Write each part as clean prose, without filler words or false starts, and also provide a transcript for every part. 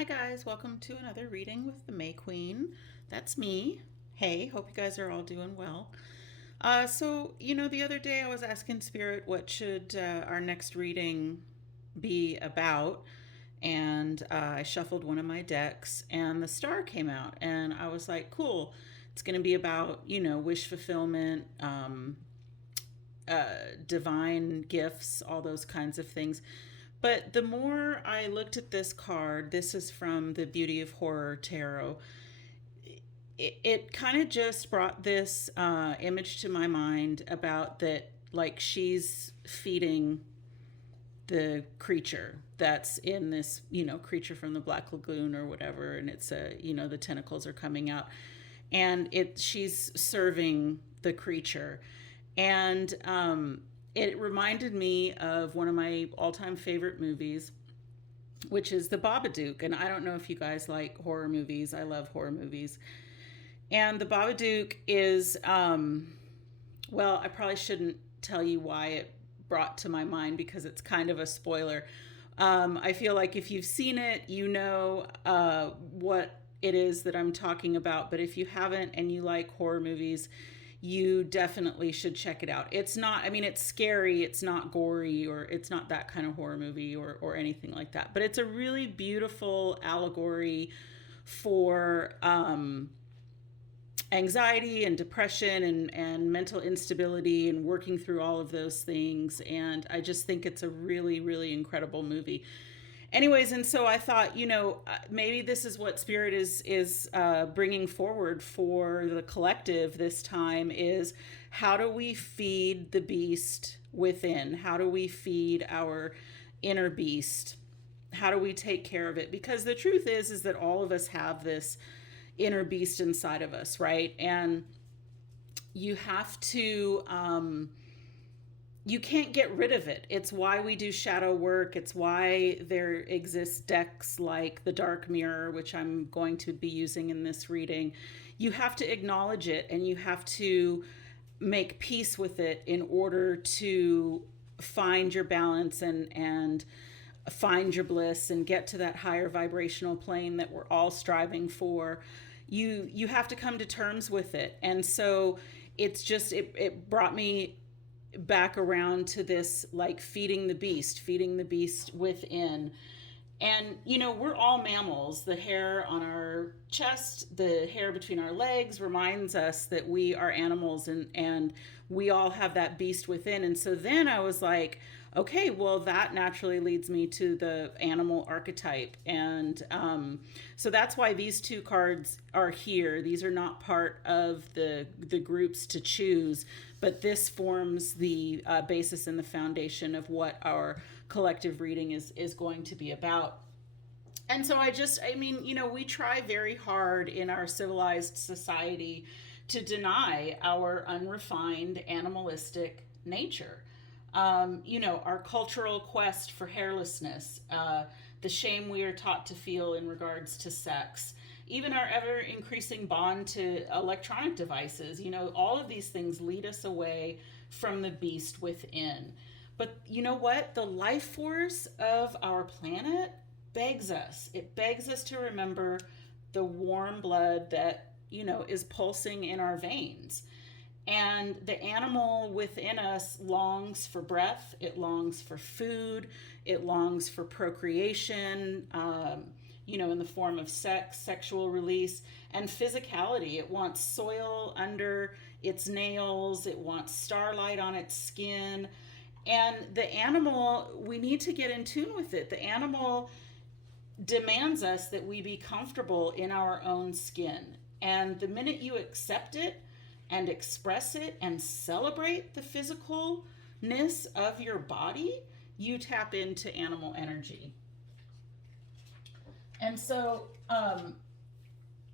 Hi guys, welcome to another reading with the May Queen. That's me. Hey, hope you guys are all doing well. The other day I was asking Spirit what should our next reading be about, and I shuffled one of my decks, and the star came out, and I was like, cool. It's going to be about wish fulfillment, divine gifts, all those kinds of things. But the more I looked at this card, this is from the Beauty of Horror Tarot, it kind of just brought this image to my mind about that, like she's feeding the creature that's in this, creature from the Black Lagoon or whatever, and it's the tentacles are coming out, and she's serving the creature, and it reminded me of one of my all-time favorite movies, which is The Babadook. And I don't know if you guys like horror movies. I love horror movies. And The Babadook is, I probably shouldn't tell you why it brought to my mind because it's kind of a spoiler. I feel like if you've seen it, you know what it is that I'm talking about. But if you haven't and you like horror movies, you definitely should check it out. It's not, it's scary, it's not gory, or it's not that kind of horror movie or anything like that. But it's a really beautiful allegory for anxiety and depression and mental instability and working through all of those things. And I just think it's a really, really incredible movie. Anyways, and so I thought, maybe this is what Spirit is bringing forward for the collective this time, is how do we feed the beast within? How do we feed our inner beast? How do we take care of it? Because the truth is that all of us have this inner beast inside of us, right? And you have to you can't get rid of it. It's why we do shadow work. It's why there exist decks like the Dark Mirror, which I'm going to be using in this reading. You have to acknowledge it, and you have to make peace with it in order to find your balance and find your bliss and get to that higher vibrational plane that we're all striving for. You have to come to terms with it. And so it's just, it brought me back around to this, like feeding the beast within. And we're all mammals. The hair on our chest, the hair between our legs reminds us that we are animals, and we all have that beast within. And so then I was like, okay, well, that naturally leads me to the animal archetype. And so that's why these two cards are here. These are not part of the groups to choose, but this forms the basis and the foundation of what our collective reading is going to be about. And so we try very hard in our civilized society to deny our unrefined animalistic nature. Our cultural quest for hairlessness, the shame we are taught to feel in regards to sex, even our ever increasing bond to electronic devices, all of these things lead us away from the beast within. But you know what? The life force of our planet begs us. It begs us to remember the warm blood that, is pulsing in our veins. And the animal within us longs for breath. It longs for food. It longs for procreation, in the form of sex, sexual release, and physicality. It wants soil under its nails. It wants starlight on its skin. And the animal, we need to get in tune with it. The animal demands us that we be comfortable in our own skin. And the minute you accept it and express it and celebrate the physicalness of your body, you tap into animal energy. And so,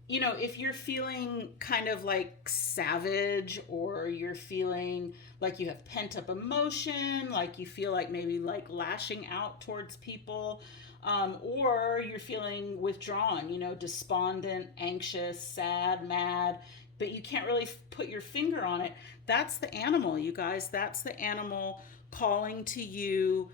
if you're feeling kind of like savage, or you're feeling like you have pent up emotion, like you feel like maybe like lashing out towards people, or you're feeling withdrawn, despondent, anxious, sad, mad, but you can't really put your finger on it. That's the animal, you guys. That's the animal calling to you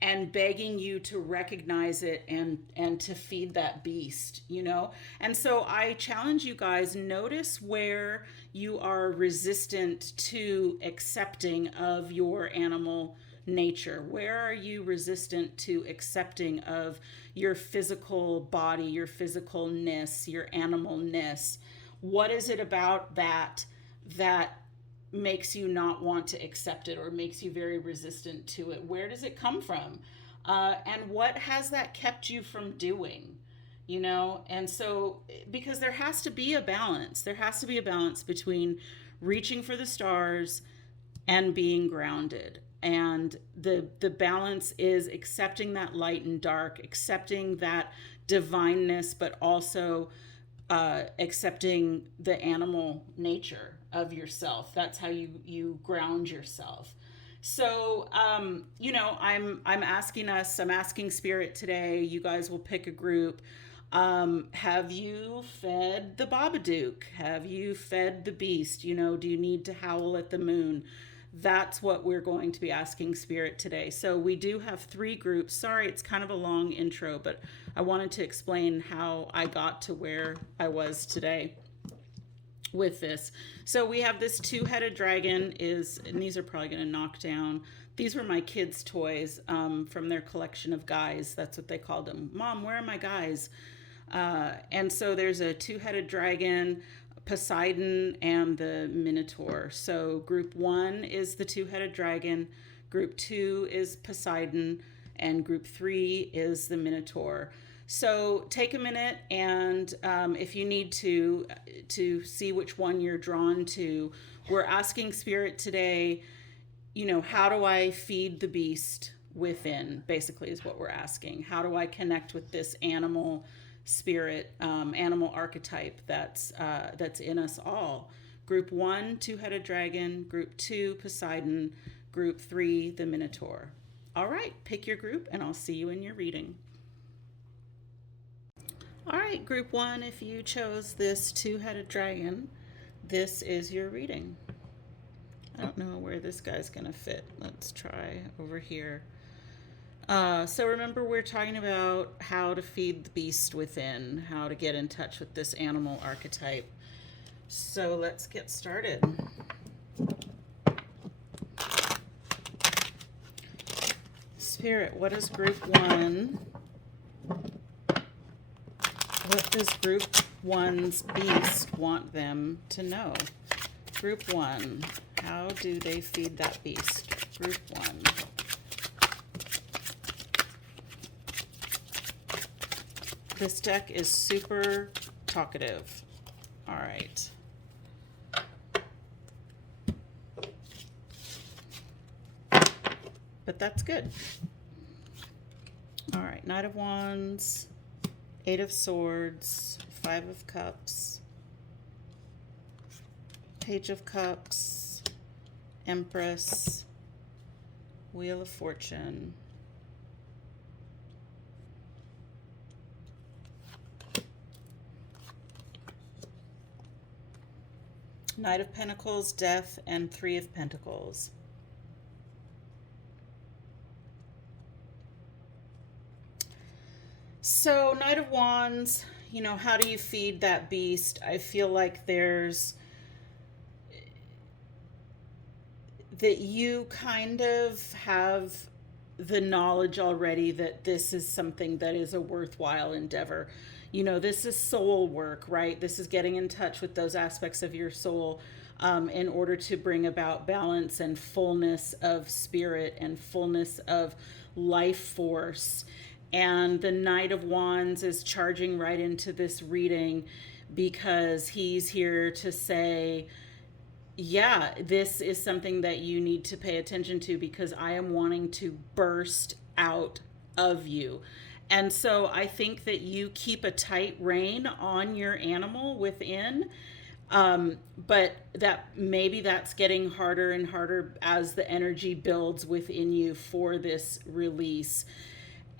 and begging you to recognize it and to feed that beast, you know. And so I challenge you guys, notice where you are resistant to accepting of your animal nature. Where are you resistant to accepting of your physical body, your physicalness, your animalness? What is it about that makes you not want to accept it or makes you very resistant to it? Where does it come from? And what has that kept you from doing? You know, and so because there has to be a balance, there has to be a balance between reaching for the stars and being grounded. And the balance is accepting that light and dark, accepting that divineness, but also accepting the animal nature of yourself. That's how you ground yourself. So you know, I'm asking us, I'm asking Spirit today. You guys will pick a group. Have you fed the Babadook? Have you fed the beast? You know, do you need to howl at the moon? That's what we're going to be asking Spirit today. So we do have 3 groups. Sorry, it's kind of a long intro, but I wanted to explain how I got to where I was today with this. So we have this 2-headed dragon and these are probably going to knock down. These were my kids' toys from their collection of guys. That's what they called them. Mom, where are my guys? And so there's a 2-headed dragon, Poseidon, and the Minotaur. So group 1 is the 2-headed dragon, group 2 is Poseidon, and group 3 is the Minotaur. So take a minute, and if you need to see which one you're drawn to, we're asking Spirit today, you know, how do I feed the beast within, basically is what we're asking. How do I connect with this animal spirit, animal archetype that's in us all? Group 1, 2-headed dragon. Group 2, Poseidon. Group 3, the Minotaur. All right, pick your group, and I'll see you in your reading. All right, group 1, if you chose this 2-headed dragon, this is your reading. I don't know where this guy's gonna fit. Let's try over here. So remember, we're talking about how to feed the beast within, how to get in touch with this animal archetype. So let's get started. Spirit, what is group 1? What does group 1's beast want them to know? Group 1, how do they feed that beast? Group 1. This deck is super talkative. All right. But that's good. All right, Knight of Wands, 8 of Swords, 5 of Cups, Page of Cups, Empress, Wheel of Fortune, Knight of Pentacles, Death, and 3 of Pentacles. So, Knight of Wands, you know, how do you feed that beast? I feel like there's that you kind of have the knowledge already that this is something that is a worthwhile endeavor. You know, this is soul work, right? This is getting in touch with those aspects of your soul in order to bring about balance and fullness of spirit and fullness of life force. And the Knight of Wands is charging right into this reading because he's here to say, yeah, this is something that you need to pay attention to because I am wanting to burst out of you. And so I think that you keep a tight rein on your animal within, but that maybe that's getting harder and harder as the energy builds within you for this release.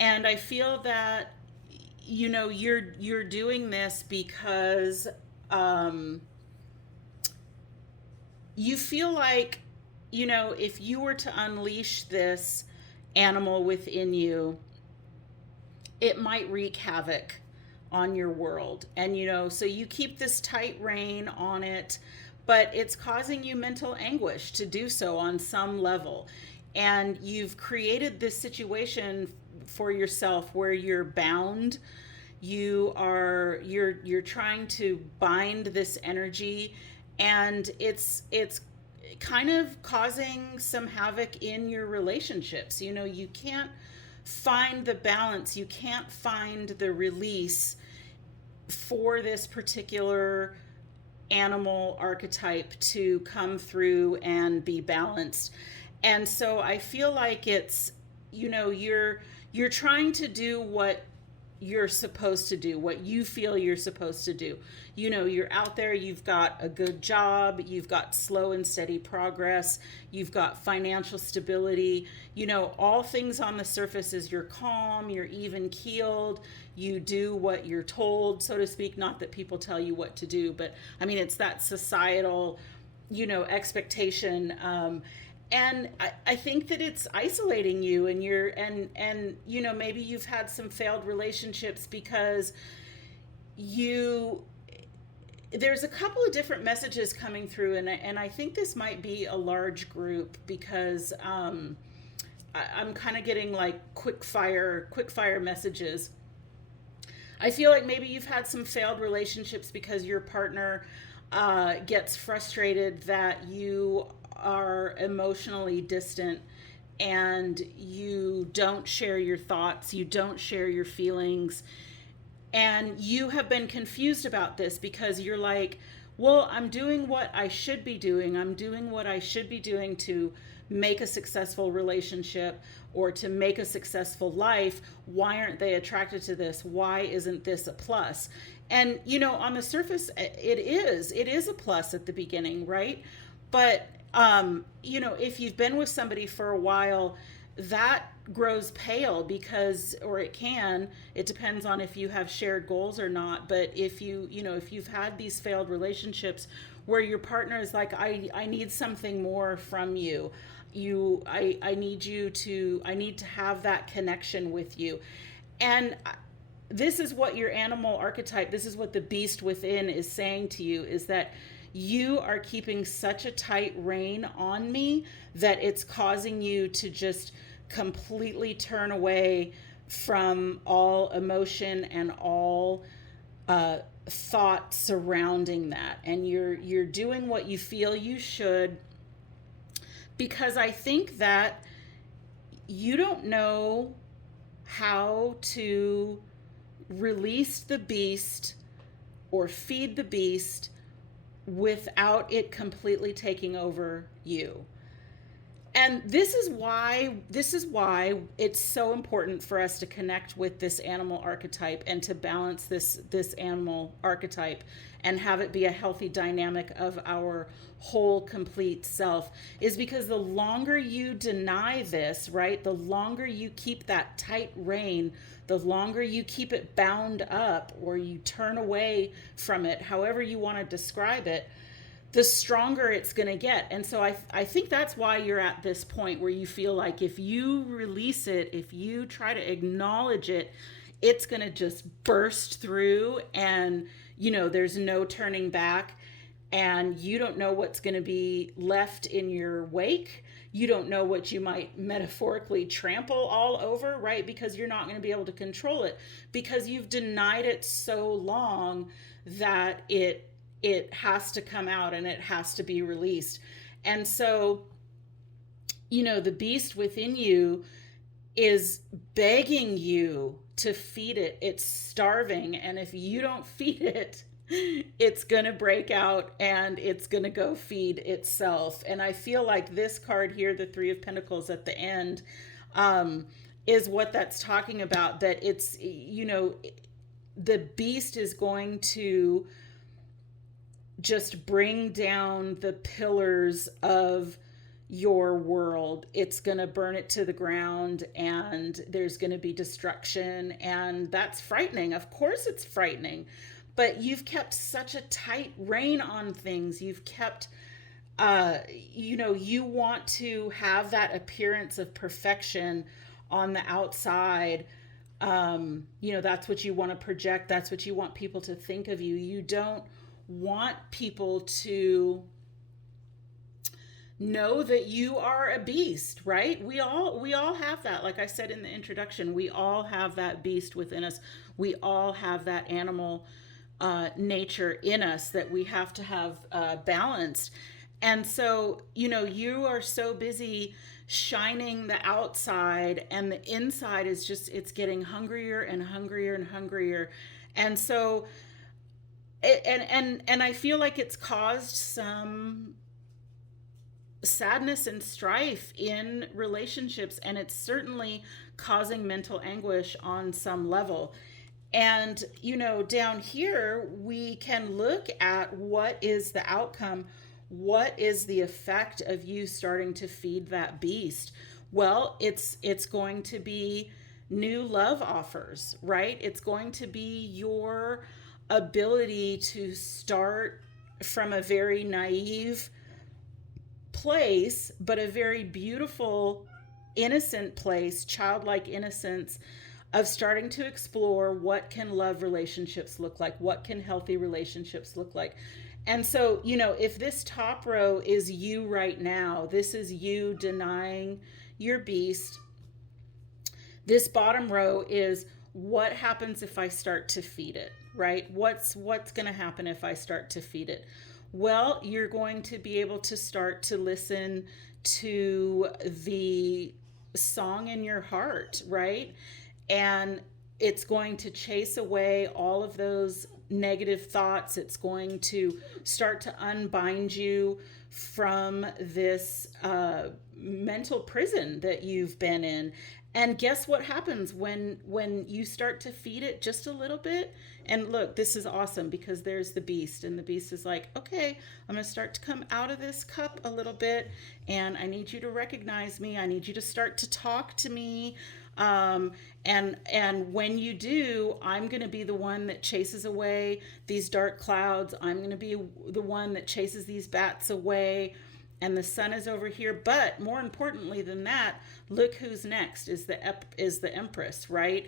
And I feel that, you know, you're doing this because you feel like, you know, if you were to unleash this animal within you, it might wreak havoc on your world. And, so you keep this tight rein on it, but it's causing you mental anguish to do so on some level. And you've created this situation for yourself where you're bound. You're trying to bind this energy, and it's kind of causing some havoc in your relationships. You can't find the balance, you can't find the release for this particular animal archetype to come through and be balanced. And so I feel like it's, you're trying to do what you're supposed to do, what you feel you're supposed to do. You're out there, you've got a good job, you've got slow and steady progress, you've got financial stability, all things on the surface is you're calm, you're even keeled, you do what you're told, so to speak. Not that people tell you what to do, but I mean, it's that societal, expectation. And I think that it's isolating you, and maybe you've had some failed relationships because there's a couple of different messages coming through, and I think this might be a large group because I'm kind of getting like quick fire messages. I feel like maybe you've had some failed relationships because your partner gets frustrated that you are emotionally distant and you don't share your thoughts, you don't share your feelings, and you have been confused about this because you're like, well, I'm doing what I should be doing. I'm doing what I should be doing to make a successful relationship or to make a successful life. Why aren't they attracted to this? Why isn't this a plus? And, on the surface, it is a plus at the beginning, right? But, if you've been with somebody for a while, that grows pale because, or it depends on if you have shared goals or not. But if you've had these failed relationships where your partner is like, I need something more from you. I need to have that connection with you. And this is what your animal archetype, this is what the beast within is saying to you, is that you are keeping such a tight rein on me that it's causing you to just completely turn away from all emotion and all thought surrounding that. And you're doing what you feel you should, because I think that you don't know how to release the beast or feed the beast without it completely taking over you. And this is why it's so important for us to connect with this animal archetype and to balance this animal archetype and have it be a healthy dynamic of our whole complete self, is because the longer you deny this, right, the longer you keep that tight rein, the longer you keep it bound up or you turn away from it, however you want to describe it, the stronger it's going to get. And so I think that's why you're at this point where you feel like if you release it, if you try to acknowledge it, it's going to just burst through and, there's no turning back, and you don't know what's going to be left in your wake. You don't know what you might metaphorically trample all over, right? Because you're not going to be able to control it because you've denied it so long that it has to come out and it has to be released. And so, the beast within you is begging you to feed it. It's starving. And if you don't feed it, it's going to break out and it's going to go feed itself. And I feel like this card here, the Three of Pentacles at the end, is what that's talking about. That it's, the beast is going to just bring down the pillars of your world. It's going to burn it to the ground, and there's going to be destruction, and that's frightening. Of course it's frightening, but you've kept such a tight rein on things. You've kept you want to have that appearance of perfection on the outside. That's what you want to project. That's what you want people to think of you. You don't want people to know that you are a beast, right? We all have that. Like I said in the introduction, we all have that beast within us. We all have that animal nature in us that we have to have balanced. And so, you are so busy shining the outside, and the inside is just, it's getting hungrier and hungrier and hungrier. And so, and I feel like it's caused some sadness and strife in relationships, and it's certainly causing mental anguish on some level. And down here we can look at what is the outcome, what is the effect of you starting to feed that beast. Well, it's going to be new love offers, right? It's going to be your ability to start from a very naive place, but a very beautiful, innocent place, childlike innocence, of starting to explore what can love relationships look like, what can healthy relationships look like. And so, if this top row is you right now, this is you denying your beast. This bottom row is what happens if I start to feed it, right? What's going to happen if I start to feed it? Well, you're going to be able to start to listen to the song in your heart, right? And it's going to chase away all of those negative thoughts. It's going to start to unbind you from this mental prison that you've been in. And guess what happens when you start to feed it just a little bit? And look, this is awesome because there's the beast, and the beast is like, okay, I'm going to start to come out of this cup a little bit, and I need you to recognize me. I need you to start to talk to me. And when you do, I'm going to be the one that chases away these dark clouds. I'm going to be the one that chases these bats away. And the sun is over here. But more importantly than that, look who's next is the Empress, right?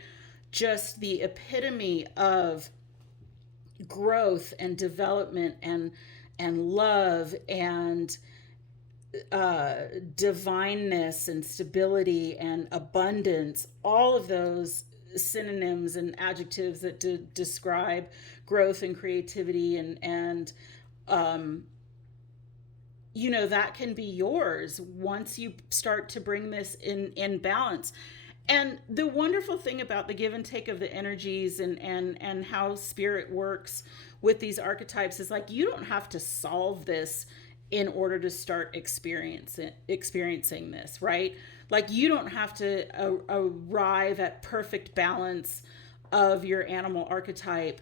Just the epitome of growth and development and love and divineness and stability and abundance, all of those synonyms and adjectives that describe growth and creativity and that can be yours once you start to bring this in balance. And the wonderful thing about the give and take of the energies and how spirit works with these archetypes is, like, you don't have to solve this in order to start experiencing this, right? Like, you don't have to arrive at perfect balance of your animal archetype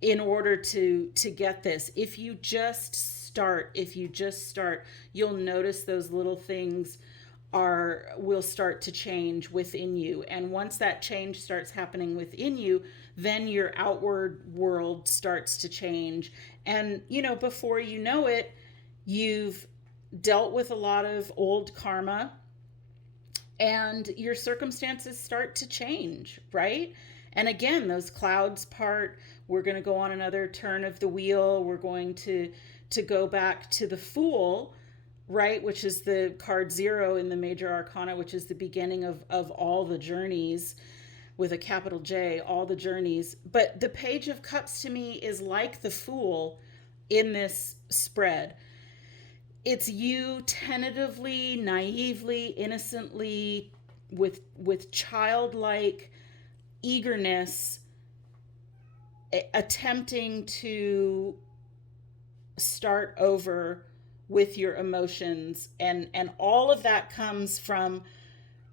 in order to get this. If you just start, you'll notice those little things will start to change within you. And once that change starts happening within you, then your outward world starts to change. And before you know it, you've dealt with a lot of old karma, and your circumstances start to change, right? And again, those clouds part. We're going to go on another turn of the wheel. We're going to go back to the Fool, right? Which is the card 0 in the major arcana, which is the beginning of all the journeys, with a capital J, all the journeys. But the Page of Cups to me is like the Fool in this spread. It's you tentatively, naively, innocently, with childlike eagerness, attempting to start over with your emotions, and all of that comes from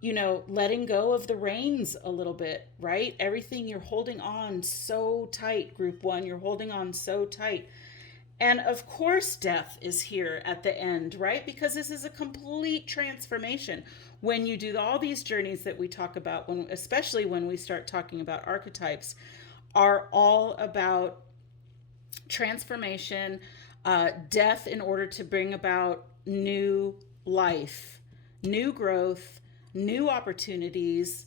letting go of the reins a little bit, right? Everything you're holding on so tight, group 1, you're holding on so tight. And of course, death is here at the end, right? Because this is a complete transformation. When you do all these journeys that we talk about, especially when we start talking about archetypes, are all about transformation, death in order to bring about new life, new growth, new opportunities,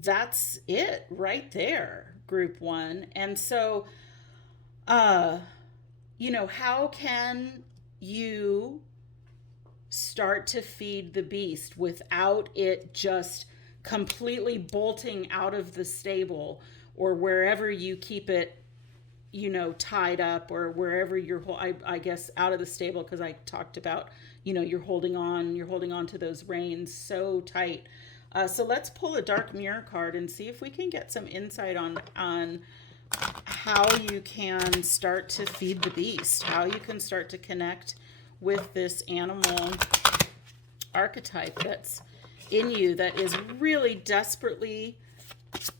that's it right there, group one. And so, uh, how can you start to feed the beast without it just completely bolting out of the stable or wherever you keep it, tied up, or wherever I guess out of the stable, because I talked about, you're holding on to those reins so tight. So let's pull a dark mirror card and see if we can get some insight on how you can start to feed the beast, how you can start to connect with this animal archetype that's in you, that is really desperately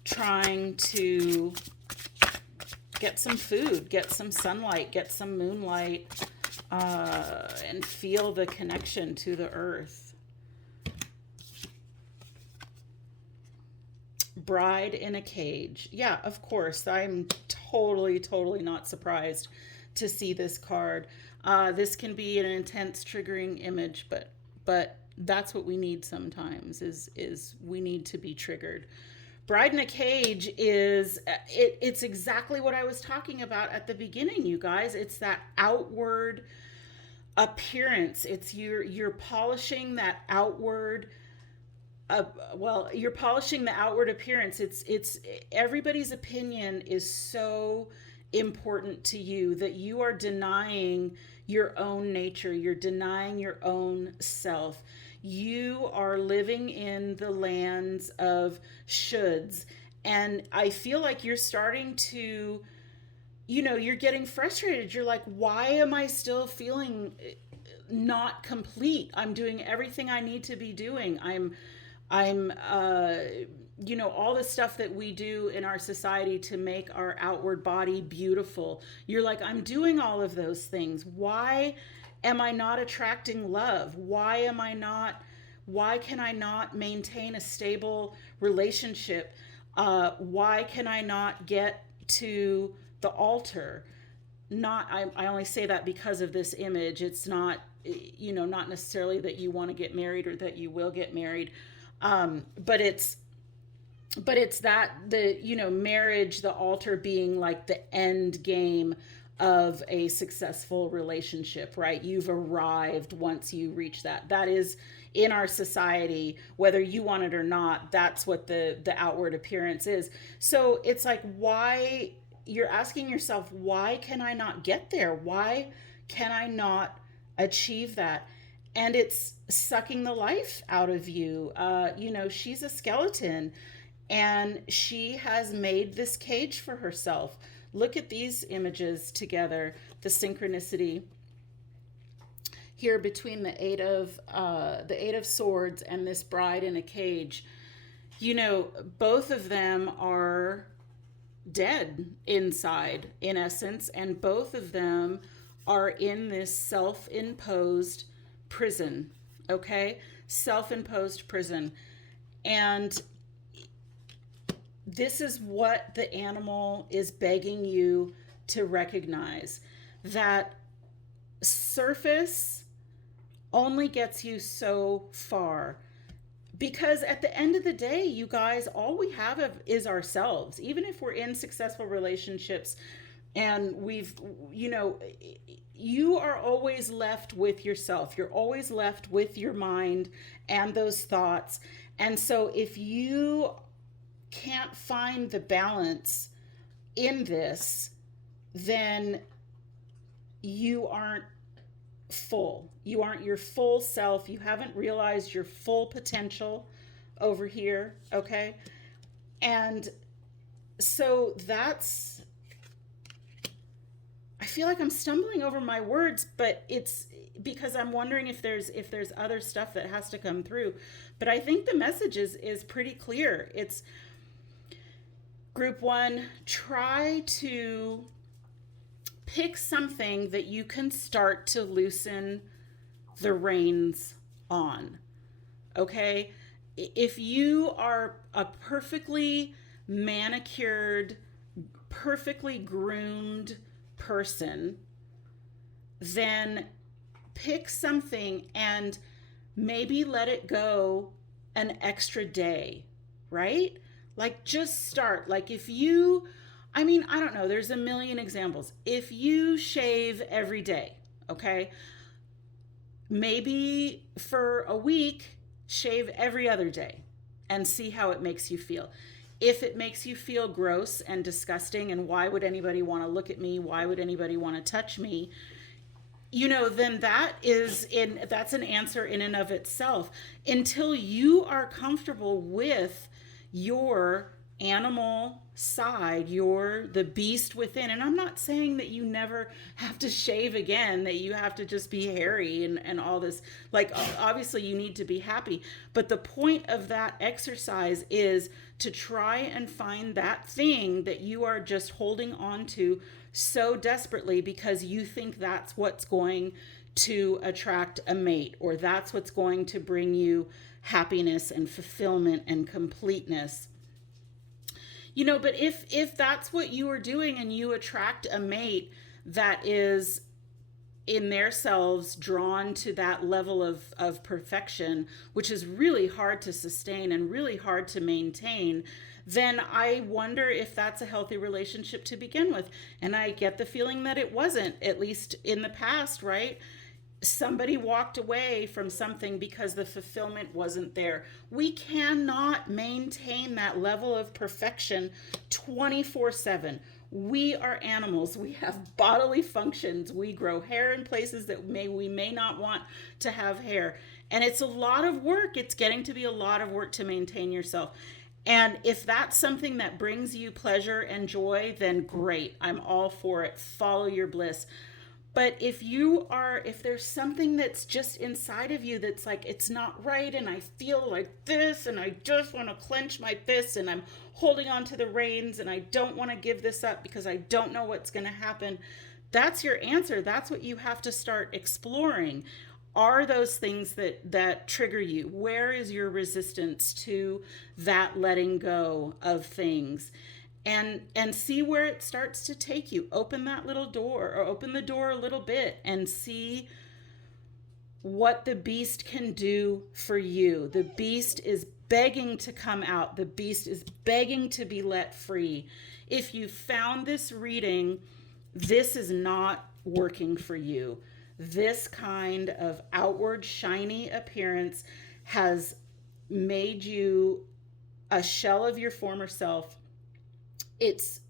trying to get some food, get some sunlight, get some moonlight, and feel the connection to the earth. Bride in a cage. Yeah, of course. I'm totally not surprised to see this card. This can be an intense, triggering image, but that's what we need sometimes. Is we need to be triggered. Bride in a cage it's exactly what I was talking about at the beginning, you guys. It's that outward appearance. It's you're polishing that outward. You're polishing the outward appearance. It's everybody's opinion is so important to you that you are denying your own nature. You're denying your own self. You are living in the lands of shoulds. And I feel like you're starting to, you're getting frustrated. You're like, why am I still feeling not complete? I'm doing everything I need to be doing. I'm all the stuff that we do in our society to make our outward body beautiful. You're like, I'm doing all of those things. Why am I not attracting love? Why can I not maintain a stable relationship? Why can I not get to the altar? I only say that because of this image. It's not, not necessarily that you want to get married or that you will get married. But it's that marriage, the altar being like the end game of a successful relationship, right? You've arrived once you reach that. That is in our society, whether you want it or not, that's what the outward appearance is. So it's like, why, you're asking yourself, why can I not get there? Why can I not achieve that? And it's sucking the life out of you. She's a skeleton and she has made this cage for herself. Look at these images together, the synchronicity here between the Eight of Swords and this bride in a cage. Both of them are dead inside, in essence, and both of them are in this self-imposed prison, okay? Self-imposed prison. And this is what the animal is begging you to recognize, that surface only gets you so far. Because at the end of the day, you guys, all we have is ourselves. Even if we're in successful relationships and you are always left with yourself. You're always left with your mind and those thoughts. And so if you can't find the balance in this, then you aren't full. You aren't your full self. You haven't realized your full potential over here, okay? And so that's, I feel like I'm stumbling over my words, but it's because I'm wondering if there's other stuff that has to come through. But I think the message is pretty clear. It's group one, try to pick something that you can start to loosen the reins on, okay? If you are a perfectly manicured, perfectly groomed person, then pick something and maybe let it go an extra day, right? Like just start. Like if you, I mean, I don't know, there's a million examples. If you shave every day, okay, maybe for a week, shave every other day and see how it makes you feel. If it makes you feel gross and disgusting, and why would anybody want to look at me? Why would anybody want to touch me? Then that's an answer in and of itself. Until you are comfortable with your animal side, you're the beast within. And I'm not saying that you never have to shave again, that you have to just be hairy and all this. Like, obviously you need to be happy, but the point of that exercise is to try and find that thing that you are just holding on to so desperately because you think that's what's going to attract a mate, or that's what's going to bring you happiness and fulfillment and completeness. But if that's what you are doing and you attract a mate that is in their selves drawn to that level of perfection, which is really hard to sustain and really hard to maintain, then I wonder if that's a healthy relationship to begin with. And I get the feeling that it wasn't, at least in the past, right? Somebody walked away from something because the fulfillment wasn't there. We cannot maintain that level of perfection 24/7. We are animals. We have bodily functions. We grow hair in places that we may not want to have hair. And it's a lot of work. It's getting to be a lot of work to maintain yourself. And if that's something that brings you pleasure and joy, then great. I'm all for it. Follow your bliss. But if there's something that's just inside of you that's like, it's not right, and I feel like this, and I just want to clench my fists, and I'm holding on to the reins, and I don't want to give this up because I don't know what's going to happen, that's your answer. That's what you have to start exploring. Are those things that trigger you? Where is your resistance to that letting go of things? And see where it starts to take you. Open that little door, or open the door a little bit, and see what the beast can do for you. The beast is begging to come out. The beast is begging to be let free. If you found this reading, this is not working for you. This kind of outward shiny appearance has made you a shell of your former self. It's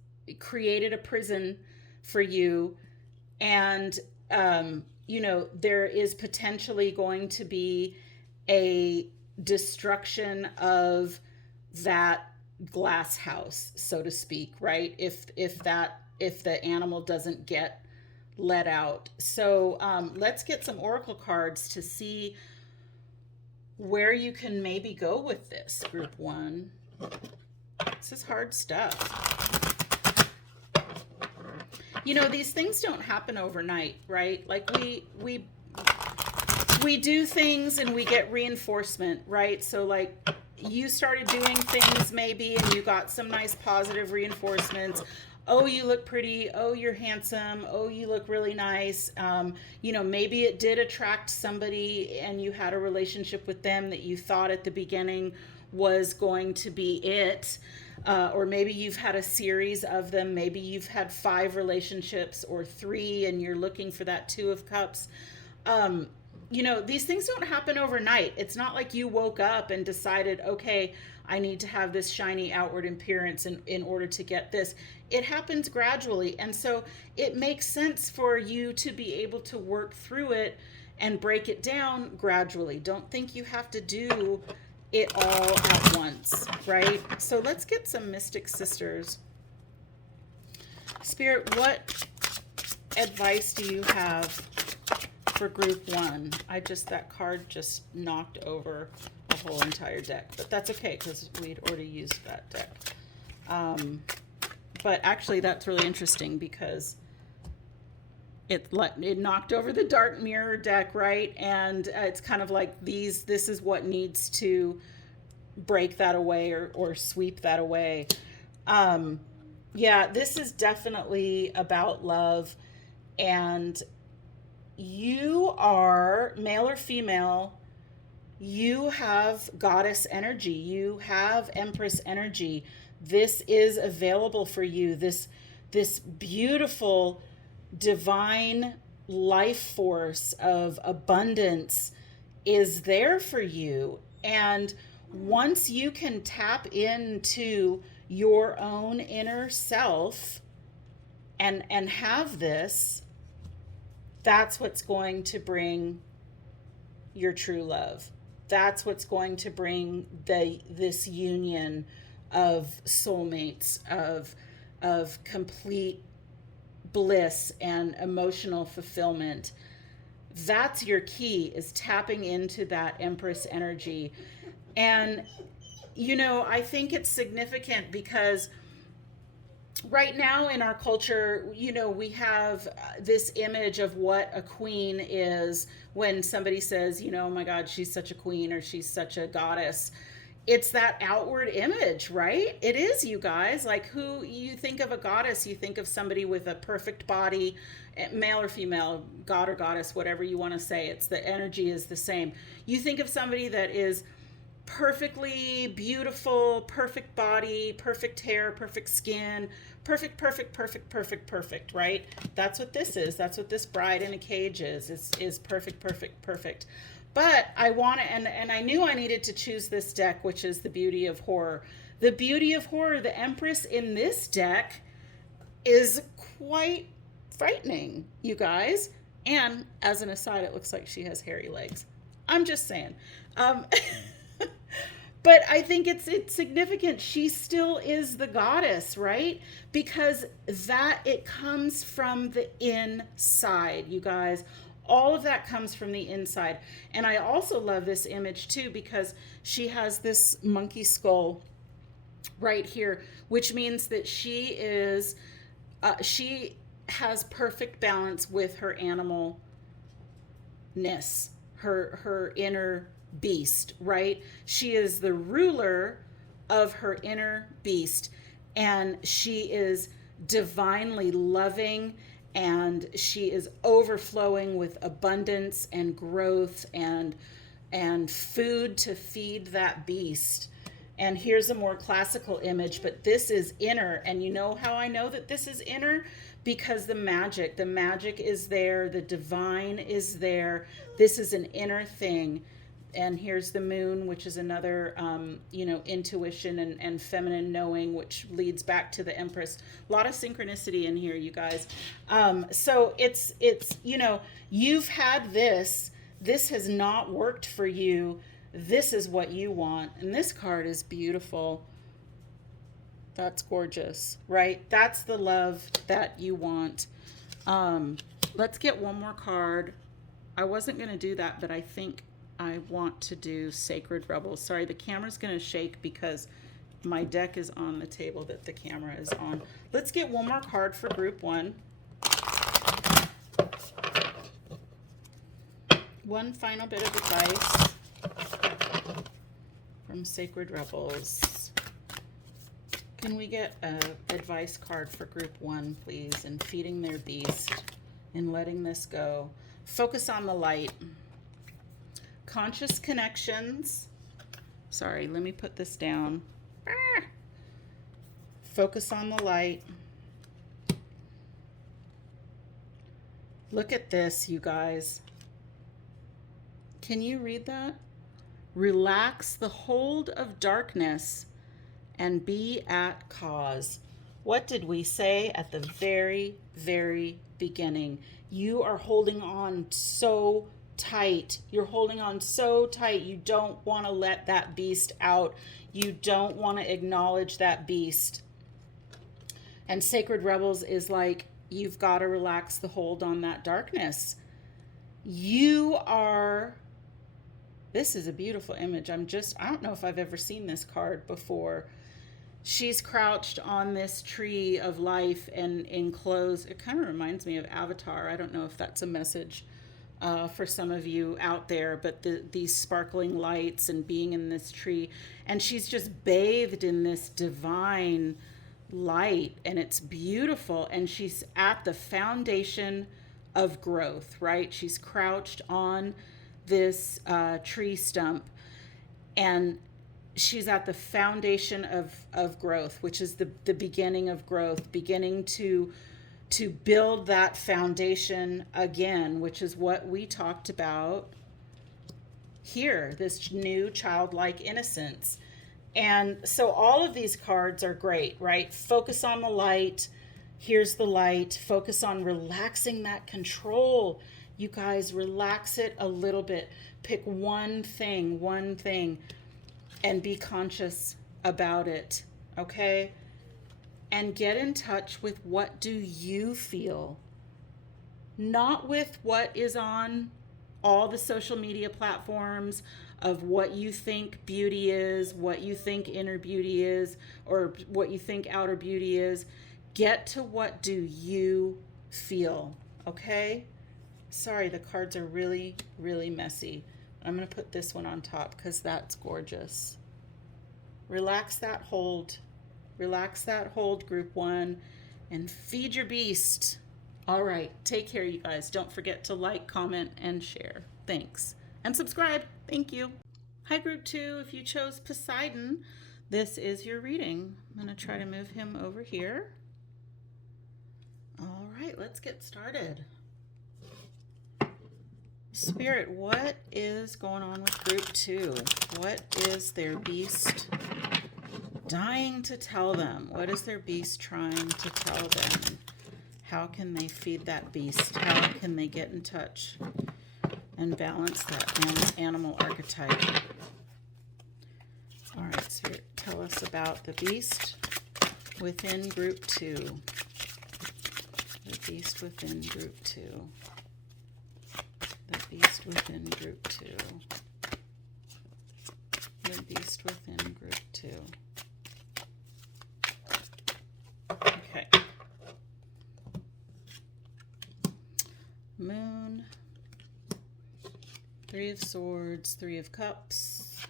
created a prison for you. And, there is potentially going to be a destruction of that glass house, so to speak, right? If the animal doesn't get let out. So let's get some oracle cards to see where you can maybe go with this, group one. This is hard stuff. These things don't happen overnight, right? Like we do things and we get reinforcement, right? So like you started doing things maybe and you got some nice positive reinforcements. Oh, you look pretty. Oh, you're handsome. Oh, you look really nice. Maybe it did attract somebody and you had a relationship with them that you thought at the beginning was going to be it. Or maybe you've had a series of them. Maybe you've had 5 relationships or 3 and you're looking for that 2 of cups. These things don't happen overnight. It's not like you woke up and decided, okay, I need to have this shiny outward appearance in order to get this. It happens gradually. And so it makes sense for you to be able to work through it and break it down gradually. Don't think you have to do it all at once, right? So let's get some Mystic Sisters. Spirit, what advice do you have for group one? That card just knocked over a whole entire deck, but that's okay because we'd already used that deck. But actually that's really interesting because it knocked over the Dark Mirror deck, right? And it's kind of like this is what needs to break that away or sweep that away. This is definitely about love, and you are, male or female, You have goddess energy, you have empress energy. This is available for you. This beautiful divine life force of abundance is there for you. And once you can tap into your own inner self and have this, that's what's going to bring your true love. That's what's going to bring this union of soulmates, of complete bliss and emotional fulfillment. That's your key, is tapping into that empress energy. And I think it's significant because right now in our culture, we have this image of what a queen is. When somebody says, oh my God, she's such a queen, or she's such a goddess, it's that outward image, right? It is, you guys. Like, who you think of a goddess, you think of somebody with a perfect body, male or female, god or goddess, whatever you want to say. It's the energy is the same. You think of somebody that is perfectly beautiful, perfect body, perfect hair, perfect skin, perfect, right? That's what this is. That's what this bride in a cage is perfect. But I want to, and I knew I needed to choose this deck, which is the Beauty of Horror. The Beauty of Horror, the Empress in this deck is quite frightening, you guys. And as an aside, it looks like she has hairy legs. I'm just saying. But I think it's significant. She still is the goddess, right? Because that it comes from the inside, you guys. All of that comes from the inside. And I also love this image too, because she has this monkey skull right here, which means that she has perfect balance with her animalness, her inner beast, right? She is the ruler of her inner beast, and she is divinely loving, and she is overflowing with abundance and growth and food to feed that beast. And here's a more classical image, but this is inner. And you know how I know that this is inner? Because the magic is there, the divine is there. This is an inner thing. And here's the moon, which is another, intuition and feminine knowing, which leads back to the Empress. A lot of synchronicity in here, you guys. So it's you've had this. This has not worked for you. This is what you want. And this card is beautiful. That's gorgeous, right? That's the love that you want. Let's get one more card. I wasn't going to do that, but I think I want to do Sacred Rebels. Sorry, the camera's going to shake because my deck is on the table that the camera is on. Let's get one more card for group one. One final bit of advice from Sacred Rebels. Can we get an advice card for group one, please? In feeding their beast and letting this go. Focus on the light. Conscious connections. Sorry, let me put this down. Focus on the light. Look at this, you guys. Can you read that? Relax the hold of darkness and be at cause. What did we say at the very, very beginning? You are holding on so tight. You're holding on so tight. You don't want to let that beast out. You don't want to acknowledge that beast. And Sacred Rebels is like, you've got to relax the hold on that darkness. You are, this is a beautiful image. I don't know if I've ever seen this card before. She's crouched on this tree of life and enclosed. It kind of reminds me of Avatar. I don't know if that's a message for some of you out there, but these sparkling lights and being in this tree, and she's just bathed in this divine light, and it's beautiful, and she's at the foundation of growth, right? She's crouched on this tree stump, and she's at the foundation of growth, which is the beginning of growth, beginning to build that foundation again, which is what we talked about here, this new childlike innocence. And so all of these cards are great, right? Focus on the light. Here's the light. Focus on relaxing that control. You guys, relax it a little bit. Pick one thing, and be conscious about it, okay? And get in touch with what do you feel, not with what is on all the social media platforms of what you think beauty is, what you think inner beauty is, or what you think outer beauty is. Get to what do you feel, okay? Sorry, the cards are really, really messy. I'm going to put this one on top because that's gorgeous. Relax that hold. Relax that hold, group one, and feed your beast. All right, take care, you guys. Don't forget to like, comment, and share. Thanks. And subscribe. Thank you. Hi, group two. If you chose Poseidon, this is your reading. I'm going to try to move him over here. All right, let's get started. Spirit, what is going on with group two? What is their beast dying to tell them? What is their beast trying to tell them? How can they feed that beast? How can they get in touch and balance that animal archetype? All right, Spirit, tell us about the beast within group two. The beast within group two. The beast within group two. The beast within group two. Okay. Moon. Three of Swords, Three of Cups,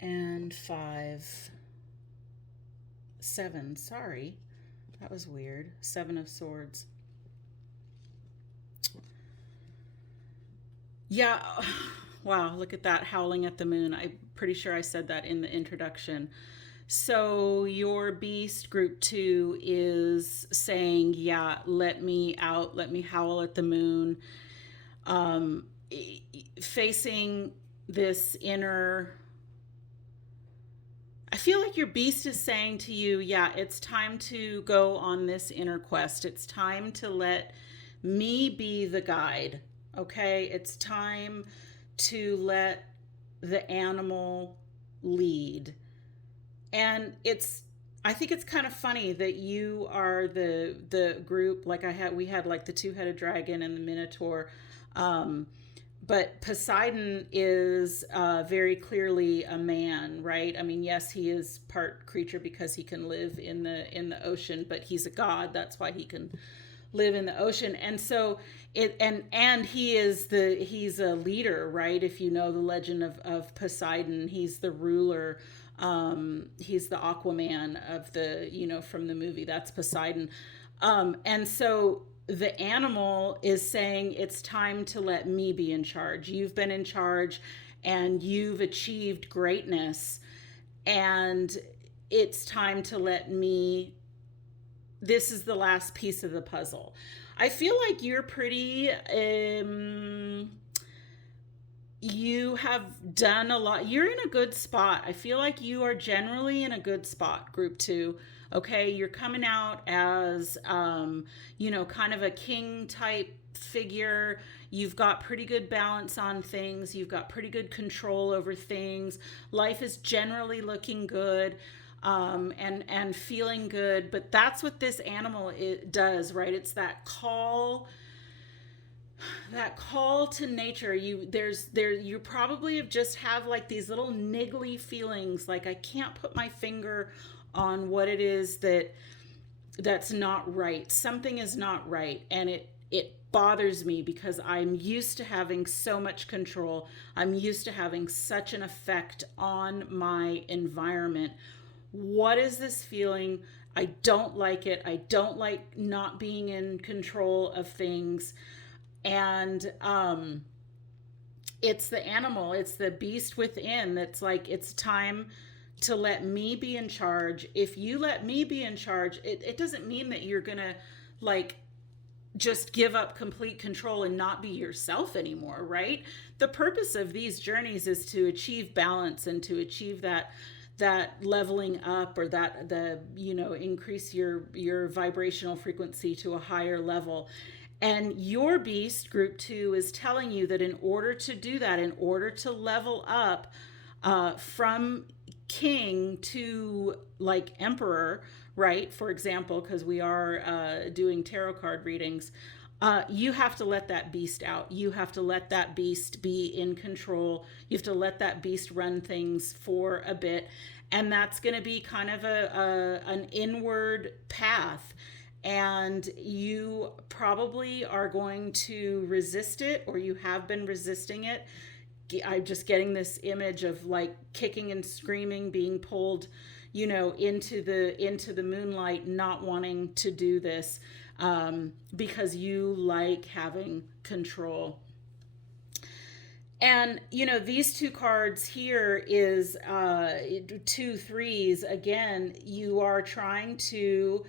and 5. 7, sorry. That was weird. 7 of Swords. Yeah, wow, look at that, howling at the moon. I'm pretty sure I said that in the introduction. So your beast, group 2, is saying, yeah, let me out, let me howl at the moon. Facing this inner, I feel like your beast is saying to you, yeah, it's time to go on this inner quest. It's time to let me be the guide. Okay, it's time to let the animal lead. And I think it's kind of funny that you are the group, like we had like the two-headed dragon and the Minotaur. But Poseidon is very clearly a man, right? I mean, yes, he is part creature because he can live in the ocean, but he's a god. That's why he can live in the ocean. And so he's a leader, right? If you know the legend of Poseidon, he's the ruler. He's the Aquaman of from the movie. That's Poseidon. And so the animal is saying, it's time to let me be in charge. You've been in charge and you've achieved greatness, and it's time to let me, this is the last piece of the puzzle. I feel like you're pretty, you have done a lot. You're in a good spot. I feel like you are generally in a good spot, group 2. Okay, you're coming out as, kind of a king type figure. You've got pretty good balance on things. You've got pretty good control over things. Life is generally looking good, and feeling good. But that's what this animal does, right? It's that call to nature. You probably just have like these little niggly feelings, like I can't put my finger on what it is that's not right. Something is not right, and it bothers me because I'm used to having so much control. I'm used to having such an effect on my environment. What is this feeling? I don't like it. I don't like not being in control of things. And it's the animal, it's the beast within that's like, it's time to let me be in charge. If you let me be in charge, it doesn't mean that you're gonna like just give up complete control and not be yourself anymore, right? The purpose of these journeys is to achieve balance and to achieve that leveling up, or that the increase your vibrational frequency to a higher level. And your beast group 2 is telling you that in order to do that, in order to level up from king to like emperor, right? For example, because we are doing tarot card readings, you have to let that beast out. You have to let that beast be in control. You have to let that beast run things for a bit. And that's going to be kind of an inward path. And you probably are going to resist it, or you have been resisting it. I'm just getting this image of like kicking and screaming, being pulled, into the moonlight, not wanting to do this because you like having control. And these two cards here is 2 threes. Again, you are trying to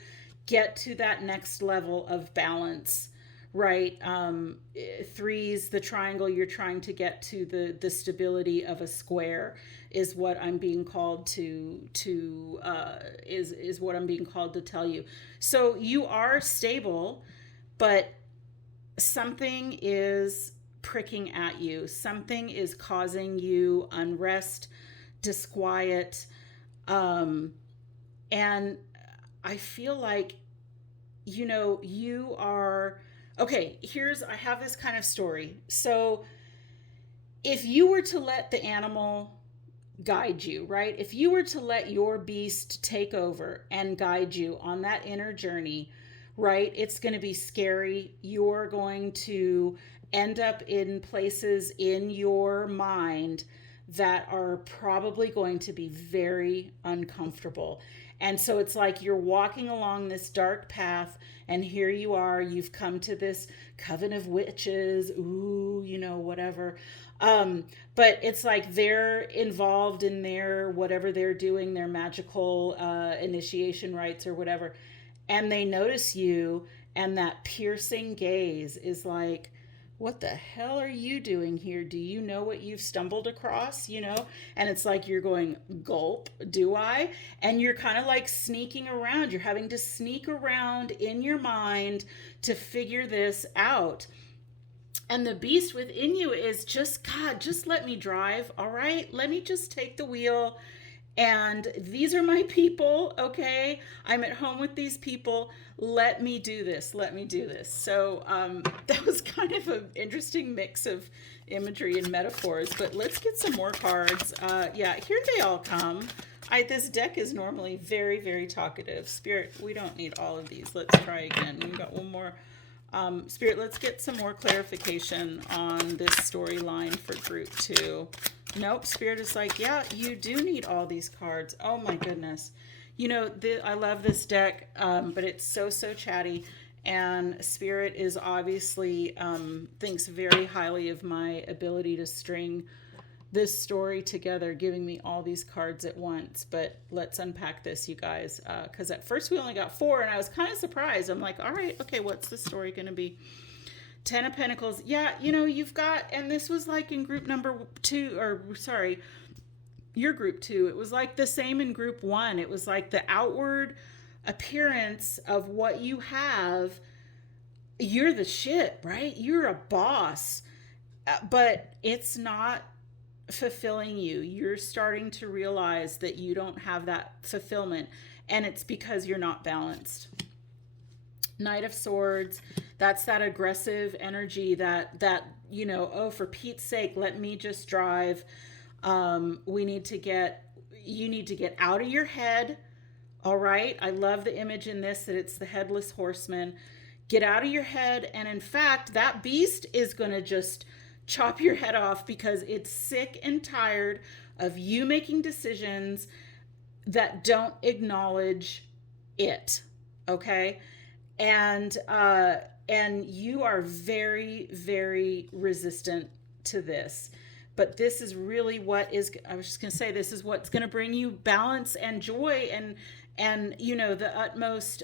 get to that next level of balance, right? Threes, the triangle, you're trying to get to the stability of a square, is what I'm being called is what I'm being called to tell you. So you are stable, but something is pricking at you. Something is causing you unrest, disquiet, and I feel like, you are, okay, I have this kind of story. So if you were to let the animal guide you, right? If you were to let your beast take over and guide you on that inner journey, right? It's going to be scary. You're going to end up in places in your mind that are probably going to be very uncomfortable. And so it's like you're walking along this dark path, and here you are, you've come to this coven of witches, whatever. But it's like they're involved in their whatever they're doing, their magical initiation rites or whatever. And they notice you, and that piercing gaze is like, what the hell are you doing here? Do you know what you've stumbled across? And it's like you're going, gulp, do I? And you're kind of like sneaking around. You're having to sneak around in your mind to figure this out. And the beast within you is just, God, just let me drive, all right? Let me just take the wheel. And these are my people, okay? I'm at home with these people. Let me do this. Let me do this. So that was kind of an interesting mix of imagery and metaphors. But let's get some more cards. Yeah, here they all come. This deck is normally very, very talkative. Spirit, we don't need all of these. Let's try again. We got one more. Spirit, let's get some more clarification on this storyline for group 2. Nope, Spirit is like, yeah, you do need all these cards. Oh my goodness. I love this deck, but it's so chatty. And Spirit is obviously thinks very highly of my ability to string this story together, giving me all these cards at once. But let's unpack this, you guys, because at first we only got 4, and I was kind of surprised. I'm like, all right, okay, what's the story going to be? 10 of Pentacles. Yeah, you've got, and this was like in group number 2, or sorry, your group 2. It was like the same in group 1. It was like the outward appearance of what you have. You're the shit, right? You're a boss, but it's not fulfilling you. You're starting to realize that you don't have that fulfillment, and it's because you're not balanced. Knight of Swords, that's that aggressive energy that oh, for Pete's sake, let me just drive. You need to get out of your head. All right. I love the image in this, that it's the headless horseman. Get out of your head. And in fact, that beast is going to just chop your head off because it's sick and tired of you making decisions that don't acknowledge it. Okay. And and you are very, very resistant to this. But this is really what is, I was just going to say, this is what's going to bring you balance and joy and, the utmost,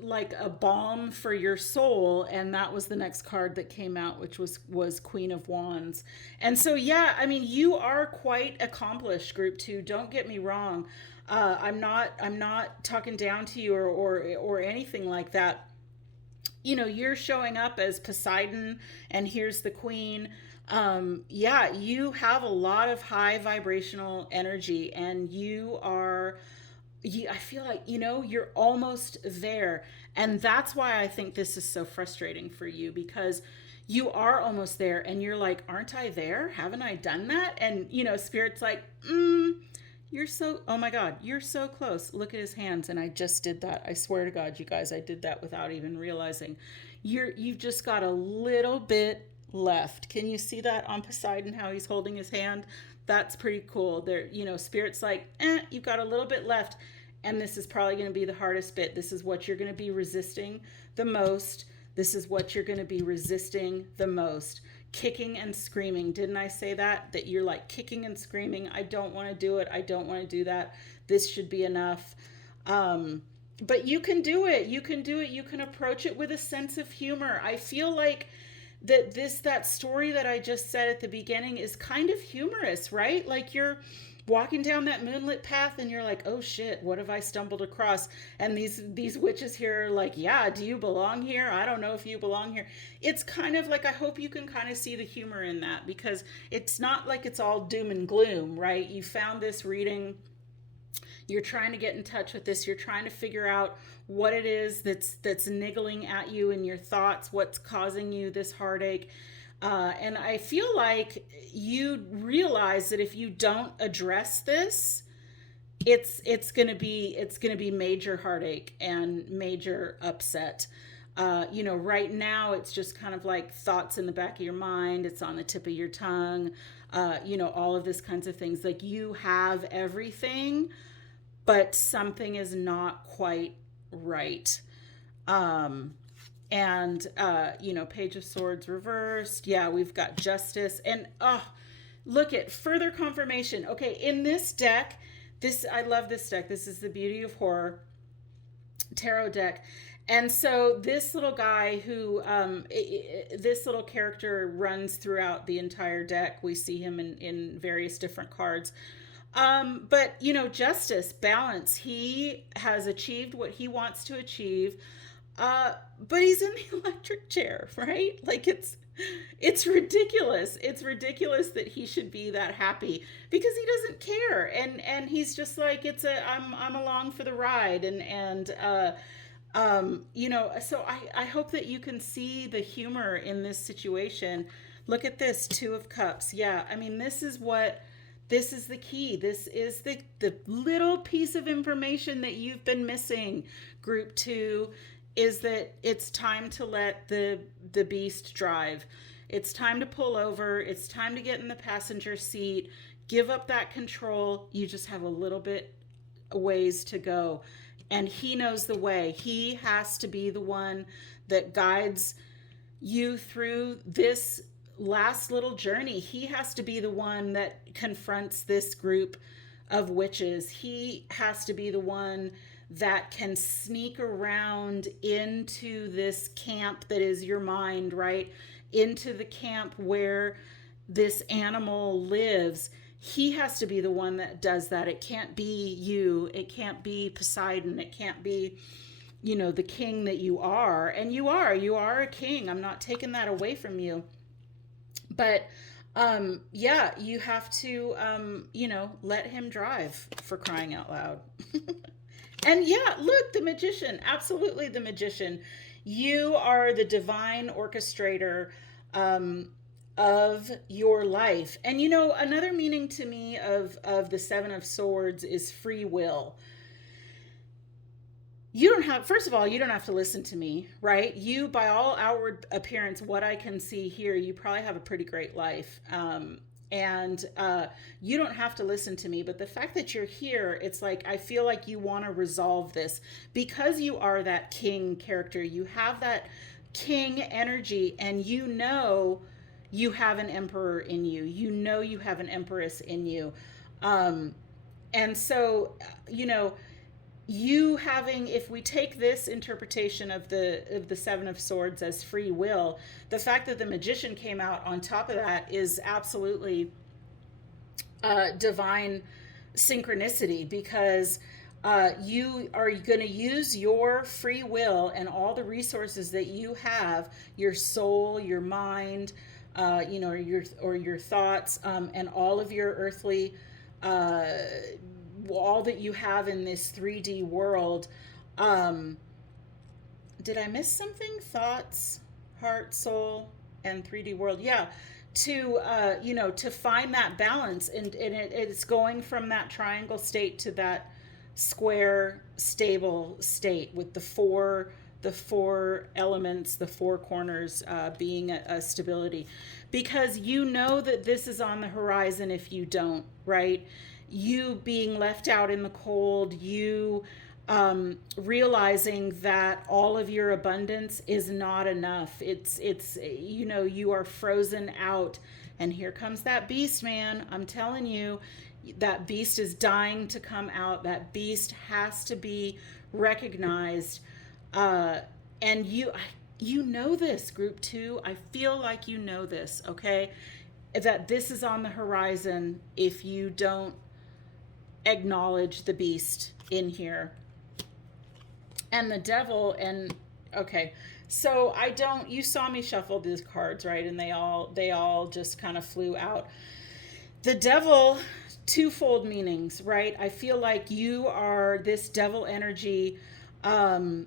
like a balm for your soul. And that was the next card that came out, which was Queen of Wands. And so, yeah, I mean, you are quite accomplished, group 2. Don't get me wrong. I'm not talking down to you or anything like that. You're showing up as Poseidon, and here's the queen. Yeah, you have a lot of high vibrational energy, and I feel like, you're almost there. And that's why I think this is so frustrating for you, because you are almost there and you're like, aren't I there? Haven't I done that? And, Spirit's like, oh my God, you're so close. Look at his hands. And I just did that. I swear to God, you guys, I did that without even realizing. You've just got a little bit left. Can you see that on Poseidon, how he's holding his hand? That's pretty cool. There, Spirit's like, you've got a little bit left. And this is probably going to be the hardest bit. This is what you're going to be resisting the most. This is what you're going to be resisting the most. Kicking and screaming. Didn't I say that? That you're like kicking and screaming. I don't want to do it. I don't want to do that. This should be enough. But you can do it. You can do it. You can approach it with a sense of humor. I feel like that story that I just said at the beginning is kind of humorous, right? Like you're walking down that moonlit path and you're like, oh shit, what have I stumbled across? And these witches here are like, yeah, do you belong here? I don't know if you belong here. It's kind of like, I hope you can kind of see the humor in that, because it's not like it's all doom and gloom, right? You found this reading, you're trying to get in touch with this, you're trying to figure out what it is that's niggling at you in your thoughts, what's causing you this heartache. And I feel like you realize that if you don't address this, it's gonna be major heartache and major upset. Right now it's just kind of like thoughts in the back of your mind. It's on the tip of your tongue. All of this kinds of things. Like you have everything, but something is not quite right. Page of Swords reversed. Yeah, we've got Justice. And look at further confirmation. Okay, in this deck, I love this deck. This is the Beauty of Horror tarot deck. And so this little guy this little character runs throughout the entire deck. We see him in various different cards. But justice, balance. He has achieved what he wants to achieve. But he's in the electric chair, right? Like it's ridiculous. It's ridiculous that he should be that happy, because he doesn't care. And he's just like, I'm along for the ride. So I hope that you can see the humor in this situation. Look at this, 2 of Cups. Yeah. I mean, this is the key. This is the little piece of information that you've been missing, group 2. Is that it's time to let the beast drive. It's time to pull over. It's time to get in the passenger seat. Give up that control. You just have a little bit ways to go. And he knows the way. He has to be the one that guides you through this last little journey. He has to be the one that confronts this group of witches. He has to be the one that can sneak around into this camp that is your mind, right? Into the camp where this animal lives. He has to be the one that does that. It can't be you. It can't be Poseidon. It can't be, the king that you are. And you are a king. I'm not taking that away from you. But you have to, let him drive, for crying out loud. And yeah, look, the magician, absolutely the magician. You are the divine orchestrator of your life. And another meaning to me of the 7 of Swords is free will. First of all, you don't have to listen to me, right? You, by all outward appearance, what I can see here, you probably have a pretty great life. And you don't have to listen to me, but the fact that you're here, it's like I feel like you want to resolve this because you are that king character. You have that king energy, and you know you have an emperor in you. You know you have an empress in you. Um, and so, you know, you having, if we take this interpretation of the Seven of Swords as free will, the fact that the magician came out on top of that is absolutely divine synchronicity, because you are going to use your free will and all the resources that you have, your soul, your mind, you know, your thoughts, and all of your earthly, uh, all that you have in this 3D world. Um, did I miss something? Thoughts, heart, soul, and 3D world. Yeah, to you know, to find that balance, and it's going from that triangle state to that square stable state with the four elements, the four corners being a stability, because you know that this is on the horizon if you don't, right? You being left out in the cold, you realizing that all of your abundance is not enough. It's you know, you are frozen out, and here comes that beast, man. I'm telling you, that beast is dying to come out. That beast has to be recognized, uh, and you know this, group two. I feel like you know this, okay? That this is on the horizon if you don't acknowledge the beast in here. And the devil, and okay, so I don't, you saw me shuffle these cards, right? And they all just kind of flew out. The devil, twofold meanings, right? I feel like you are this devil energy. um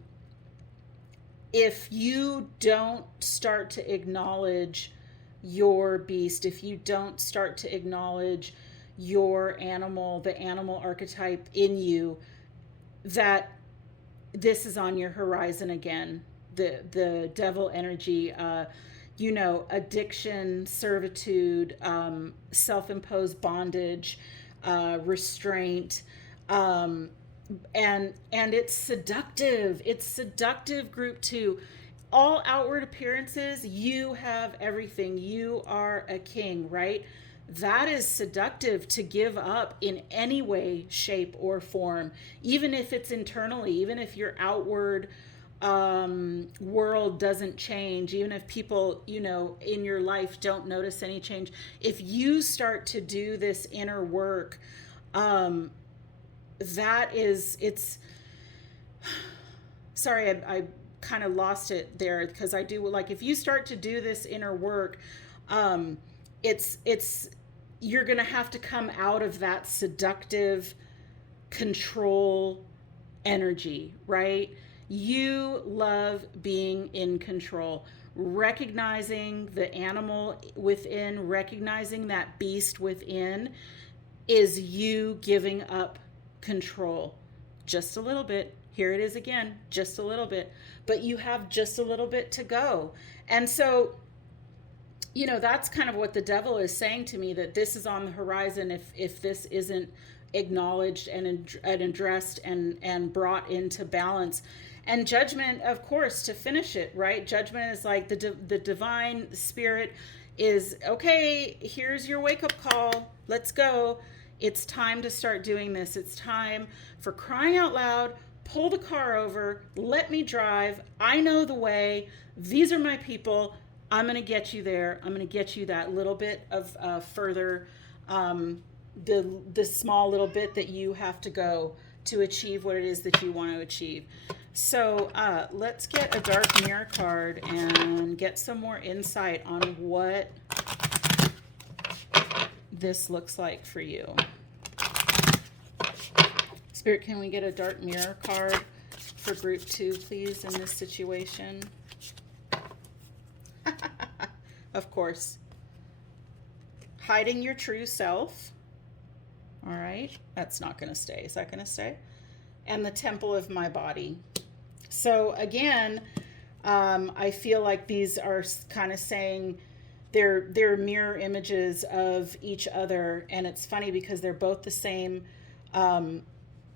if you don't start to acknowledge your beast, if you don't start to acknowledge your animal, the animal archetype in you, that this is on your horizon again. The devil energy, you know, addiction, servitude, self-imposed bondage, restraint, um, and it's seductive. It's seductive, group two. All outward appearances, you have everything. You are a king, right? That is seductive to give up in any way, shape, or form, even if it's internally, even if your outward world doesn't change, even if people, you know, in your life don't notice any change. If you start to do this inner work, that is, it's, sorry, I kind of lost it there, because I do, like, if you start to do this inner work, it's you're gonna have to come out of that seductive control energy, right? You love being in control, recognizing the animal within, recognizing that beast within is you giving up control just a little bit. Here it is again, just a little bit, but you have just a little bit to go. And so, you know, that's kind of what the devil is saying to me, that this is on the horizon if this isn't acknowledged and addressed and brought into balance. And judgment, of course, to finish it, right? Judgment is like the divine spirit is, okay, here's your wake up call. Let's go. It's time to start doing this. It's time, for crying out loud, pull the car over, let me drive. I know the way. These are my people. I'm going to get you there. I'm going to get you that little bit of further, the small little bit that you have to go to achieve what it is that you want to achieve. So let's get a dark mirror card and get some more insight on what this looks like for you. Spirit, can we get a dark mirror card for group two, please, in this situation? Of course. Hiding your true self. All right. That's not going to stay. Is that going to stay? And the temple of my body. So again, I feel like these are kind of saying, they're mirror images of each other, and it's funny because they're both the same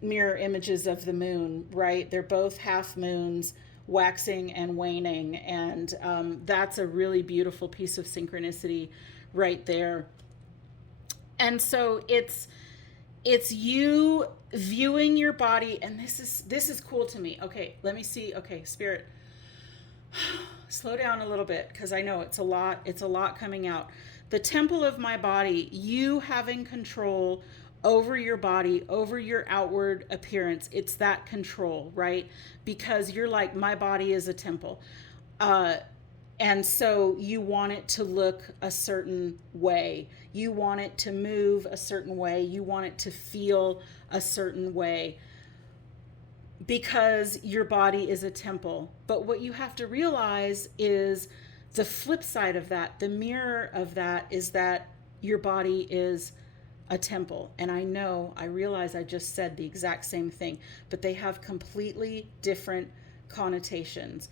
mirror images of the moon, right? They're both half moons, waxing and waning, and that's a really beautiful piece of synchronicity right there. And so it's you viewing your body, and this is cool to me. Okay, let me see. Okay, spirit, slow down a little bit, because I know it's a lot coming out. The temple of my body, you having control over your body, over your outward appearance. It's that control, right? Because you're like, my body is a temple. And so you want it to look a certain way. You want it to move a certain way. You want it to feel a certain way, because your body is a temple. But what you have to realize is the flip side of that, the mirror of that, is that your body is a temple. And I realize I just said the exact same thing, but they have completely different connotations.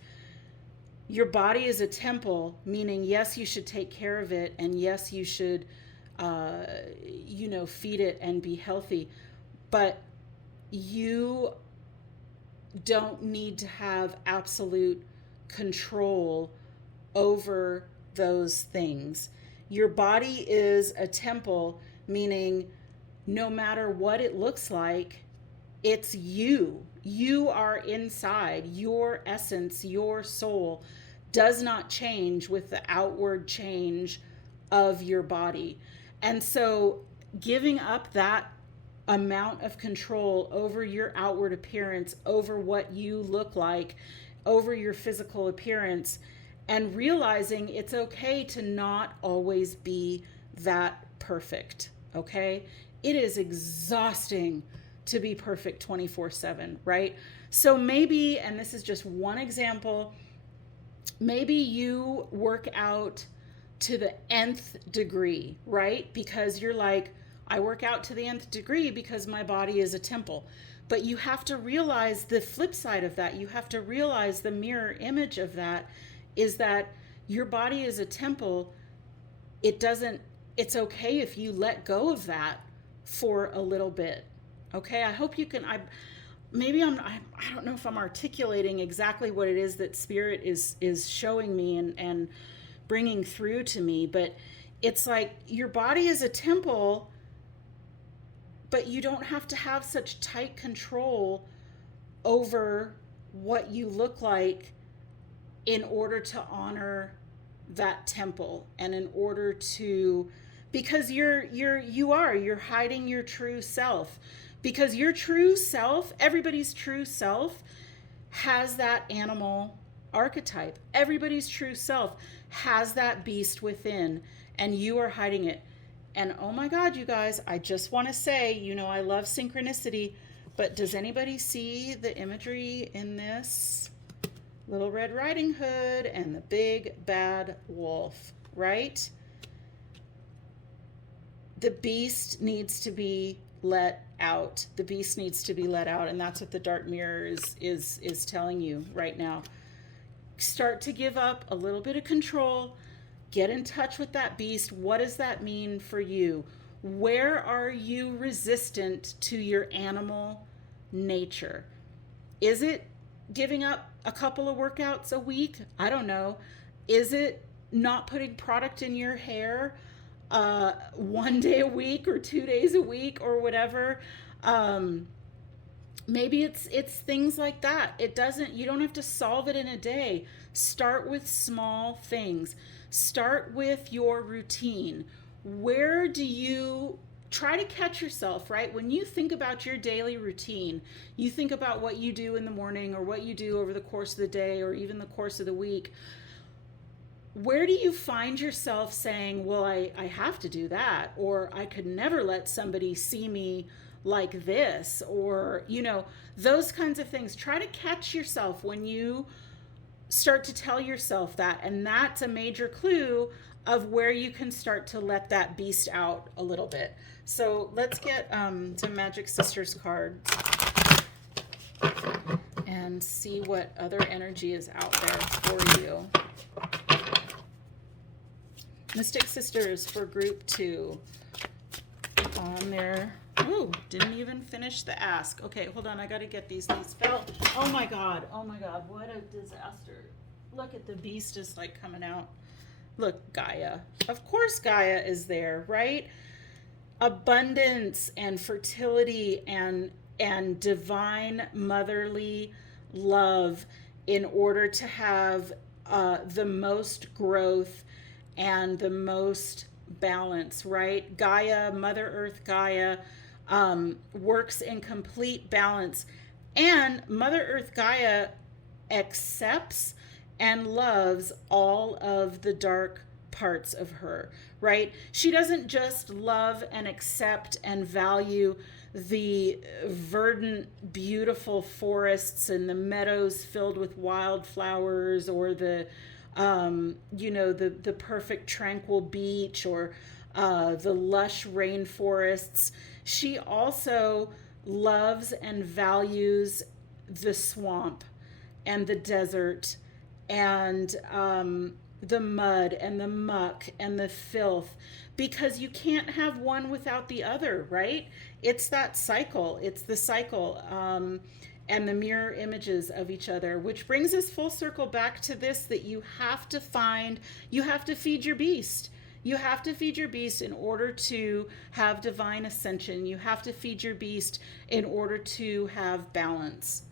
Your body is a temple, meaning yes, you should take care of it, and yes, you should, feed it and be healthy, but you don't need to have absolute control over those things. Your body is a temple, meaning no matter what it looks like, it's you. You are inside. Your essence, your soul does not change with the outward change of your body. And so giving up that amount of control over your outward appearance, over what you look like, over your physical appearance, and realizing it's okay to not always be that perfect, okay? It is exhausting to be perfect 24/7, right? So maybe, and this is just one example, maybe you work out to the nth degree, right? Because you're like, I work out to the nth degree because my body is a temple. But you have to realize the flip side of that. You have to realize the mirror image of that is that your body is a temple. It's okay if you let go of that for a little bit. Okay, I hope you can. I don't know if I'm articulating exactly what it is that spirit is showing me and bringing through to me, but it's like your body is a temple, but you don't have to have such tight control over what you look like in order to honor that temple, and in order to, because you're hiding your true self. Because your true self, everybody's true self, has that animal archetype. Everybody's true self has that beast within, and you are hiding it. And oh my God, you guys, I just want to say, I love synchronicity, but does anybody see the imagery in this? Little Red Riding Hood and the big bad wolf, right? The beast needs to be let out. The beast needs to be let out, and that's what the dark mirror is telling you right now. Start to give up a little bit of control. Get in touch with that beast. What does that mean for you? Where are you resistant to your animal nature? Is it giving up a couple of workouts a week? I don't know. Is it not putting product in your hair 1 day a week or 2 days a week or whatever? Maybe it's things like that. You don't have to solve it in a day. Start with small things. Start with your routine. Where do you try to catch yourself, right? When you think about your daily routine, you think about what you do in the morning or what you do over the course of the day or even the course of the week. Where do you find yourself saying, well, I have to do that, or I could never let somebody see me like this, or, those kinds of things. Try to catch yourself when you start to tell yourself that, and that's a major clue of where you can start to let that beast out a little bit. So let's get some Magic Sisters cards and see what other energy is out there for you. Mystic Sisters for group 2 on there. Oh, didn't even finish the ask. Okay, hold on. I got to get these. These fell. Oh my God. Oh my God. What a disaster. Look at the beast is like coming out. Look, Gaia. Of course Gaia is there, right? Abundance and fertility and divine motherly love in order to have the most growth and the most balance, right? Gaia, Mother Earth Gaia, works in complete balance. And Mother Earth Gaia accepts and loves all of the dark parts of her, right? She doesn't just love and accept and value the verdant, beautiful forests and the meadows filled with wildflowers, or the, the perfect tranquil beach, or the lush rainforests. She also loves and values the swamp and the desert and the mud and the muck and the filth, because you can't have one without the other, right? It's that cycle. It's the cycle, and the mirror images of each other, which brings us full circle back to this, that you have to feed your beast. You have to feed your beast in order to have divine ascension. You have to feed your beast in order to have balance.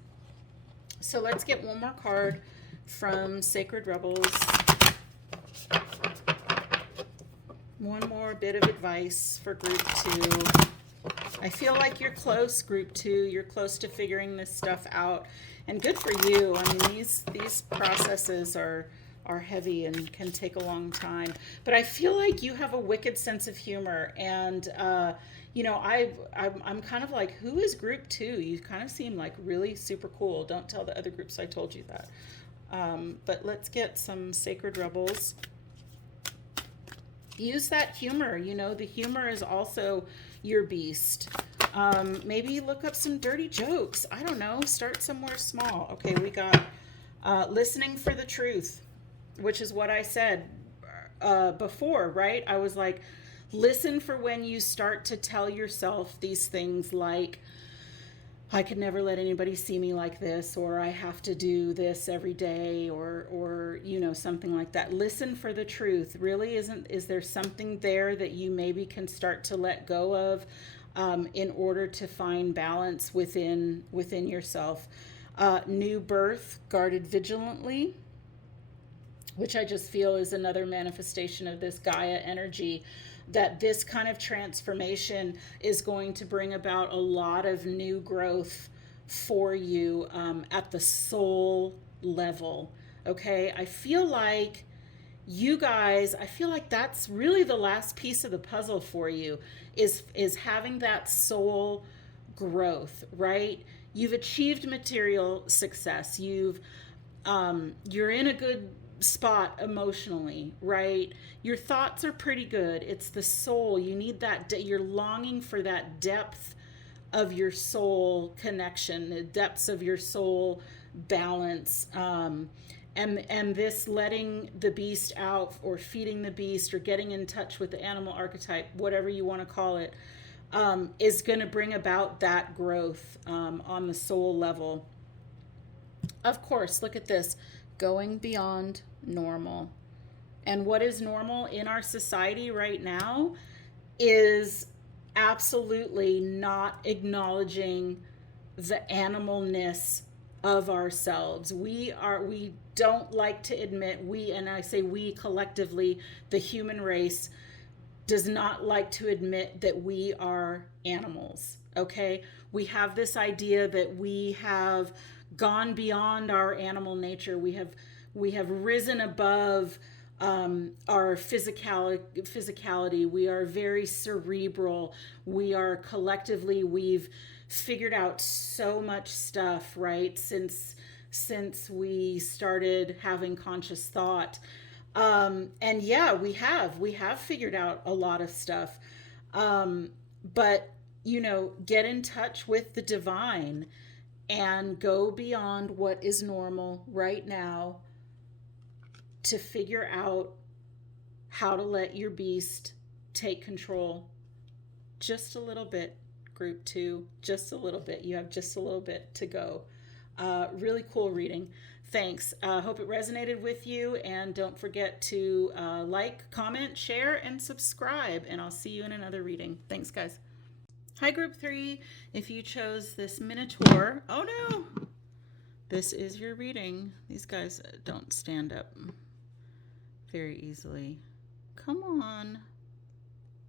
So let's get one more card from Sacred Rebels. One more bit of advice for group 2. I feel like you're close, group 2. You're close to figuring this stuff out. And good for you. I mean, these processes are heavy and can take a long time. But I feel like you have a wicked sense of humor. And, I'm kind of like, who is group 2? You kind of seem like really super cool. Don't tell the other groups I told you that. But let's get some Sacred Rebels. Use that humor. The humor is also your beast. Maybe look up some dirty jokes. I don't know. Start somewhere small. Okay, we got listening for the truth, which is what I said before, right? I was like, listen for when you start to tell yourself these things like, I could never let anybody see me like this, or I have to do this every day, or something like that. Listen for the truth. Really, is there something there that you maybe can start to let go of in order to find balance within yourself? New birth, guarded vigilantly, which I just feel is another manifestation of this Gaia energy, that this kind of transformation is going to bring about a lot of new growth for you at the soul level. Okay, I feel like that's really the last piece of the puzzle for you, is having that soul growth, right? You've achieved material success. You're in a good spot emotionally, right? Your thoughts are pretty good. It's the soul. You need that. You're longing for that depth of your soul connection, the depths of your soul balance, and this letting the beast out, or feeding the beast, or getting in touch with the animal archetype, whatever you want to call it, is going to bring about that growth on the soul level. Of course, look at this. Going beyond normal. And what is normal in our society right now is absolutely not acknowledging the animalness of ourselves. We don't like to admit, and I say we collectively, the human race does not like to admit that we are animals. Okay? We have this idea that we have gone beyond our animal nature. We have risen above our physicality. We are very cerebral. We've figured out so much stuff, right? Since we started having conscious thought. And yeah, we have figured out a lot of stuff. But get in touch with the divine and go beyond what is normal right now to figure out how to let your beast take control just a little bit. Group 2, just a little bit. You have just a little bit to go. Really cool reading. Thanks. Hope it resonated with you. And don't forget to like, comment, share, and subscribe. And I'll see you in another reading. Thanks, guys. Hi, Group 3. If you chose this Minotaur, oh no, this is your reading. These guys don't stand up very easily. Come on.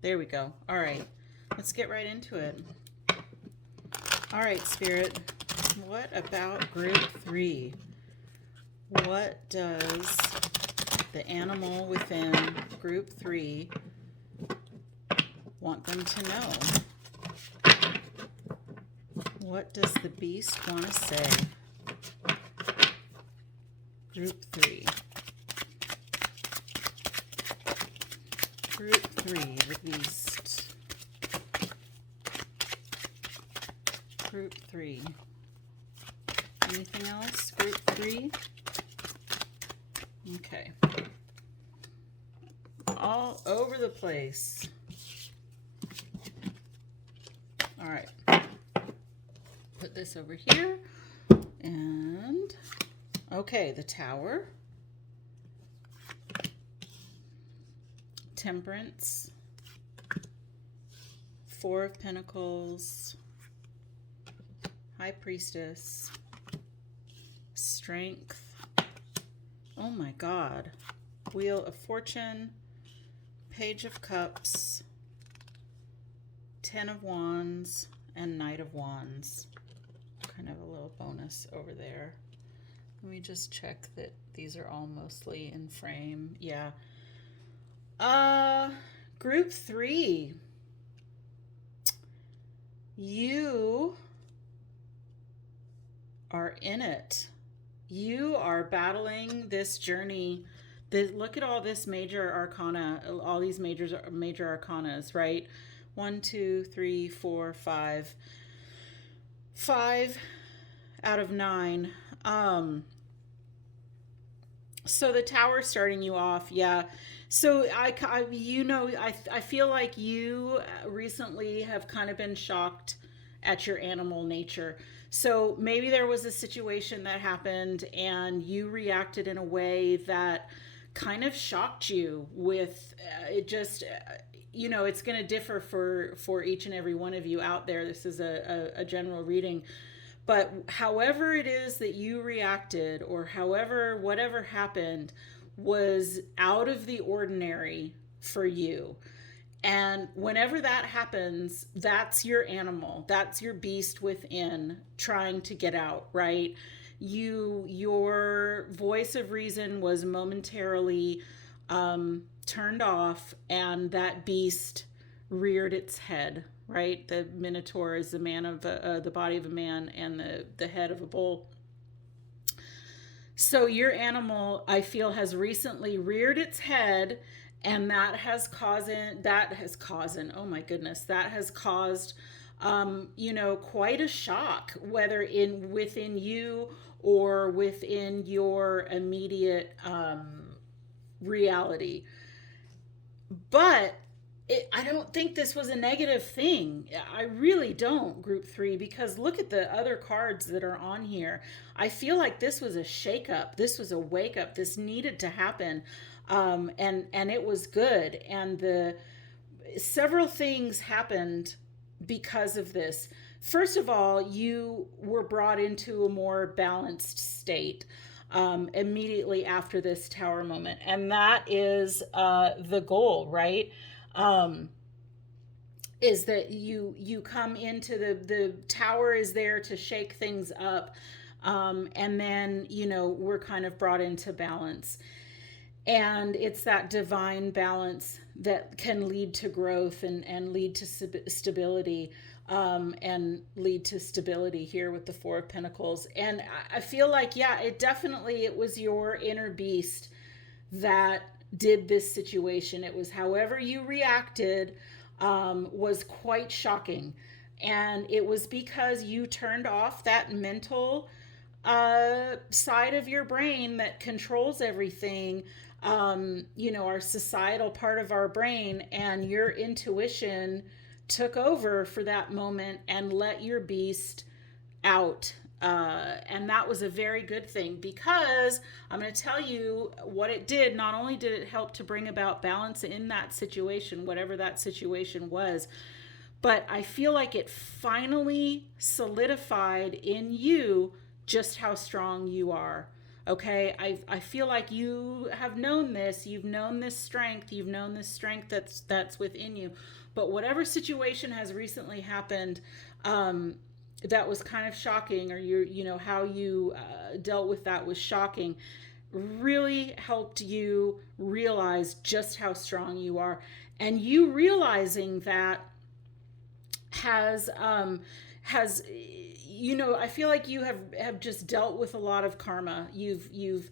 There we go. All right. Let's get right into it. All right, Spirit. What about Group 3? What does the animal within Group 3 want them to know? What does the beast want to say? Group 3. Group 3, the beast. Group 3. Anything else? Group 3? Okay. All over the place. All right. Put this over here. And, okay, the Tower. Temperance. 4 of Pentacles. High Priestess. Strength. Oh my God. Wheel of Fortune. Page of Cups. 10 of Wands. And Knight of Wands. Kind of a little bonus over there. Let me just check that these are all mostly in frame. Yeah. Group 3. You are in it. You are battling this journey. Look at all this major arcana, all these major arcanas, right? 1, 2, 3, 4, 5. 5 out of 9. So the Tower starting you off, yeah. So I feel like you recently have kind of been shocked at your animal nature. So maybe there was a situation that happened and you reacted in a way that kind of shocked you with it just, it's going to differ for each and every one of you out there. This is a general reading. But however it is that you reacted or whatever happened was out of the ordinary for you. And whenever that happens, that's your animal. That's your beast within trying to get out, right? Your voice of reason was momentarily turned off, and that beast reared its head, right? The Minotaur is the man of the body of a man and the head of a bull. So your animal, I feel, has recently reared its head, and that has caused, oh my goodness, that has caused, quite a shock, whether within you or within your immediate reality. But I don't think this was a negative thing. I really don't, Group 3, because look at the other cards that are on here. I feel like this was a shakeup. This was a wake up. This needed to happen. And it was good. And several things happened because of this. First of all, you were brought into a more balanced state immediately after this Tower moment. And that is the goal, right? Is that you come into the Tower is there to shake things up. And then, we're kind of brought into balance. And it's that divine balance that can lead to growth and lead to stability, and lead to stability here with the 4 of Pentacles. And I feel like, yeah, it was your inner beast that did this situation. It was however you reacted was quite shocking. And it was because you turned off that mental side of your brain that controls everything, our societal part of our brain, and your intuition took over for that moment and let your beast out. And that was a very good thing, because I'm going to tell you what it did. Not only did it help to bring about balance in that situation, whatever that situation was, but I feel like it finally solidified in you just how strong you are. Okay, I feel like you have known this. You've known this strength. You've known this strength that's within you. But whatever situation has recently happened, that was kind of shocking, or how you dealt with that was shocking, really helped you realize just how strong you are. And you realizing that has I feel like you have just dealt with a lot of karma. You've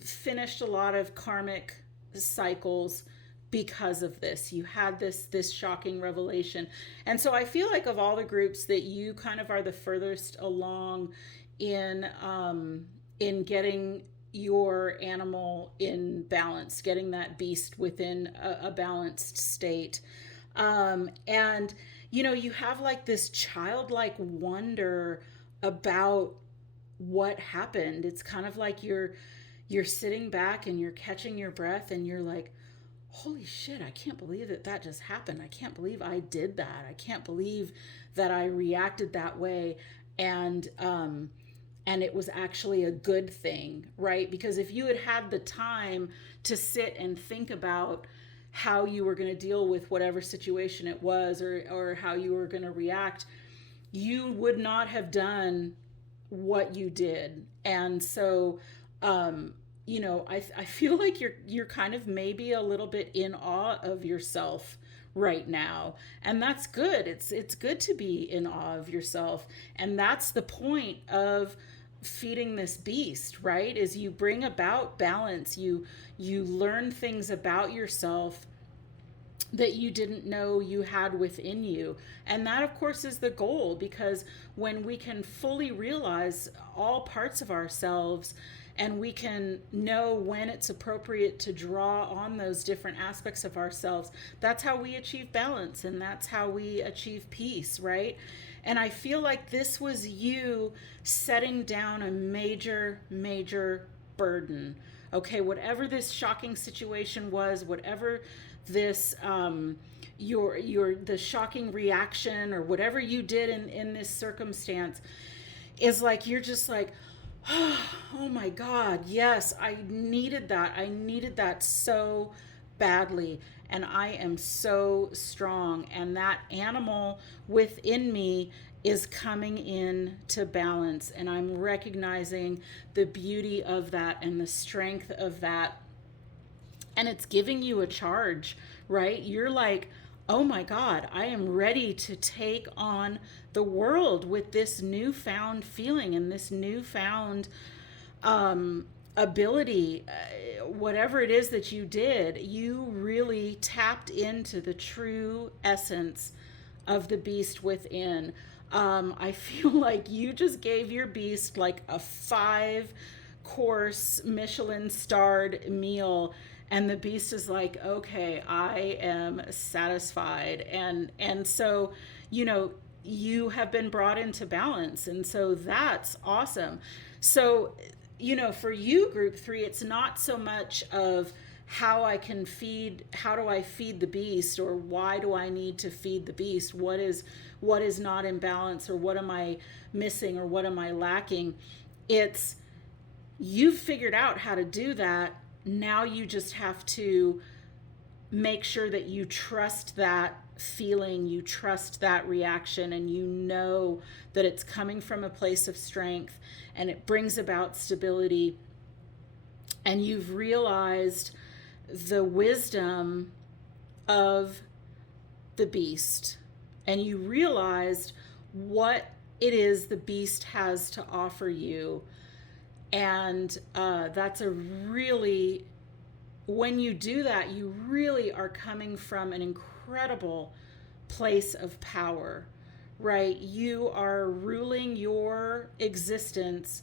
finished a lot of karmic cycles because of this. You had this shocking revelation. And so I feel like, of all the groups, that you kind of are the furthest along in getting your animal in balance, getting that beast within a balanced state. And you have like this childlike wonder about what happened. It's kind of like you're sitting back and you're catching your breath, and you're like, holy shit, I can't believe that just happened. I can't believe I did that. I can't believe that I reacted that way. And it was actually a good thing, right? Because if you had had the time to sit and think about how you were going to deal with whatever situation it was, or how you were going to react, you would not have done what you did. And so I feel like you're kind of maybe a little bit in awe of yourself right now, and that's good. It's good to be in awe of yourself, and that's the point of feeding this beast, right? Is you bring about balance. You learn things about yourself that you didn't know you had within you. And that, of course, is the goal, because when we can fully realize all parts of ourselves, and we can know when it's appropriate to draw on those different aspects of ourselves, that's how we achieve balance, and that's how we achieve peace, right? And I feel like this was you setting down a major, major burden. Okay, whatever this shocking situation was, whatever this the shocking reaction, or whatever you did in this circumstance, is like you're just like, oh my God, yes, I needed that so badly, and I am so strong, and that animal within me is coming in to balance, and I'm recognizing the beauty of that and the strength of that, and it's giving you a charge, right? You're like, oh my God, I am ready to take on the world with this newfound feeling and this newfound ability. Whatever it is that you did, you really tapped into the true essence of the beast within. I feel like you just gave your beast like a 5-course Michelin starred meal, and the beast is like, okay, I am satisfied. And so you have been brought into balance, and so that's awesome. So for you, group 3, it's not so much of how do I feed the beast, or why do I need to feed the beast, what is not in balance, or what am I missing, or what am I lacking. It's, you've figured out how to do that. Now you just have to make sure that you trust that feeling, you trust that reaction, and you know that it's coming from a place of strength, and it brings about stability. And you've realized the wisdom of the beast, and you realized what it is the beast has to offer you. And that's a really, when you do that, you really are coming from an incredible place of power, right? You are ruling your existence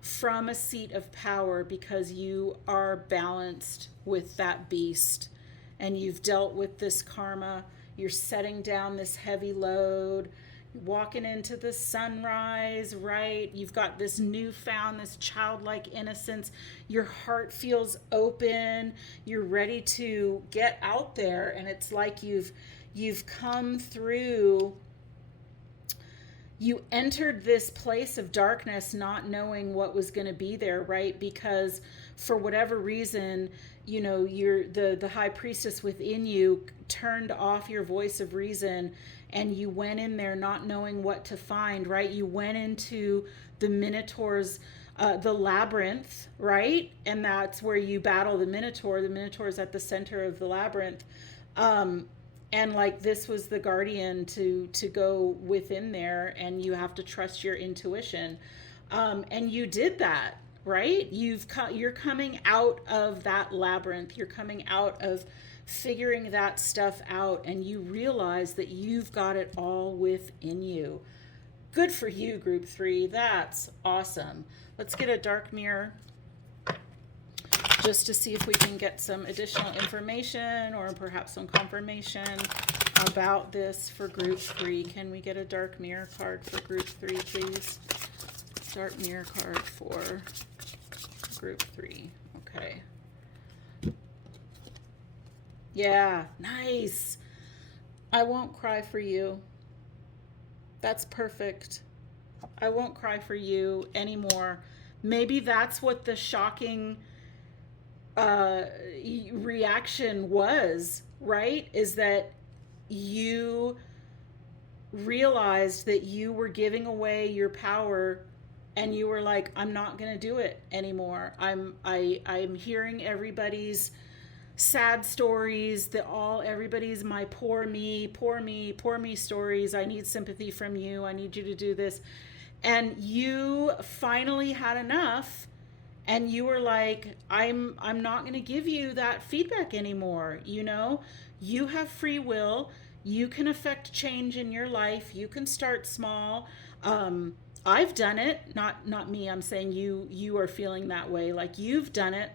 from a seat of power because you are balanced with that beast and you've dealt with this karma. You're setting down this heavy load. You're walking into the sunrise, right? You've got this newfound, this childlike innocence. Your heart feels open. You're ready to get out there, and it's like you've come through. You entered this place of darkness not knowing what was going to be there, right? Because for whatever reason, you know, the high priestess within you turned off your voice of reason, and you went in there not knowing what to find, right? You went into the Minotaur's the labyrinth, right? And that's where you battle the Minotaur. The Minotaur is at the center of the labyrinth. And like this was the guardian to go within there, and you have to trust your intuition, and you did that, right? You're coming out of that labyrinth. You're coming out of figuring that stuff out, and you realize that you've got it all within you. Good for you, group 3. That's awesome. Let's get a dark mirror just to see if we can get some additional information or perhaps some confirmation about this for group 3. Can we get a dark mirror card for group 3, please? Dark mirror card for group 3. Okay. Yeah, nice. I won't cry for you. That's perfect. I won't cry for you anymore. Maybe that's what the shocking reaction was, right? Is that you realized that you were giving away your power, and you were like, I'm not going to do it anymore. I'm hearing everybody's sad stories, everybody's my poor me stories. I need sympathy from you. I need you to do this. And you finally had enough, and you were like, I'm not going to give you that feedback anymore. You know, you have free will. You can affect change in your life. You can start small. I've done it, not me. I'm saying you are feeling that way, like you've done it.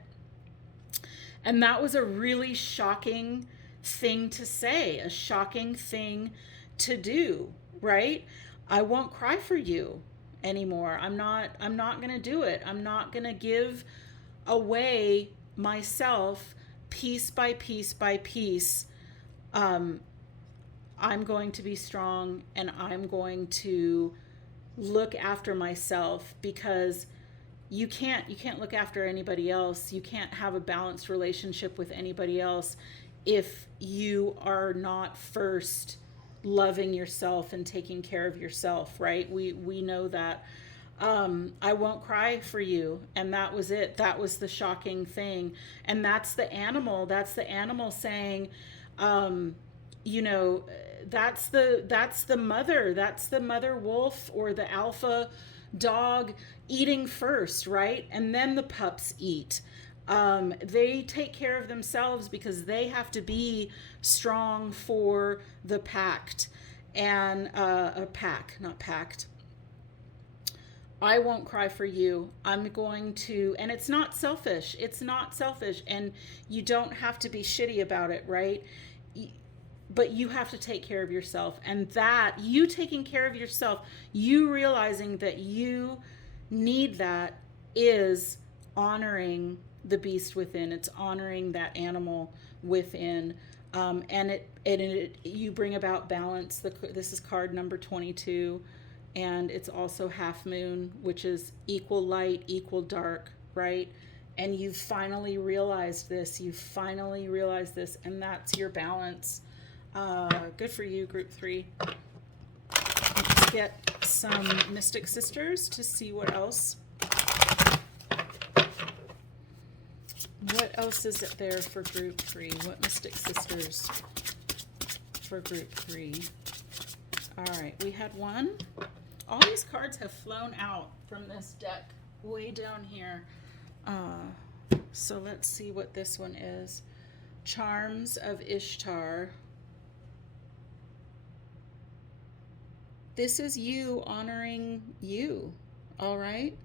And that was a really shocking thing to say, a shocking thing to do, right? I won't cry for you anymore. I'm not going to do it. I'm not going to give away myself piece by piece by piece. I'm going to be strong, and I'm going to look after myself, because you can't look after anybody else. You can't have a balanced relationship with anybody else if you are not first loving yourself and taking care of yourself, right? We know that. I won't cry for you. And that was it. That was the shocking thing. And that's the animal saying, you know, that's the mother wolf or the alpha dog eating first, right? And then the pups eat. They take care of themselves because they have to be strong for the pact, and a pack, not pact. I won't cry for you. I'm going to, and it's not selfish. It's not selfish, and you don't have to be shitty about it, right? But you have to take care of yourself, and that you taking care of yourself, you realizing that you need that, is honoring the beast within. It's honoring that animal within, and you bring about balance. This is card number 22, and it's also half moon, which is equal light, equal dark, right? And you've finally realized this. And that's your balance. Good for you, group 3. Let's get some Mystic Sisters to see what else. What else is it there for group 3? What Mystic Sisters for group 3? All right, we had one. All these cards have flown out from this deck way down here. So let's see what this one is. Charms of Ishtar. This is you honoring you, all right?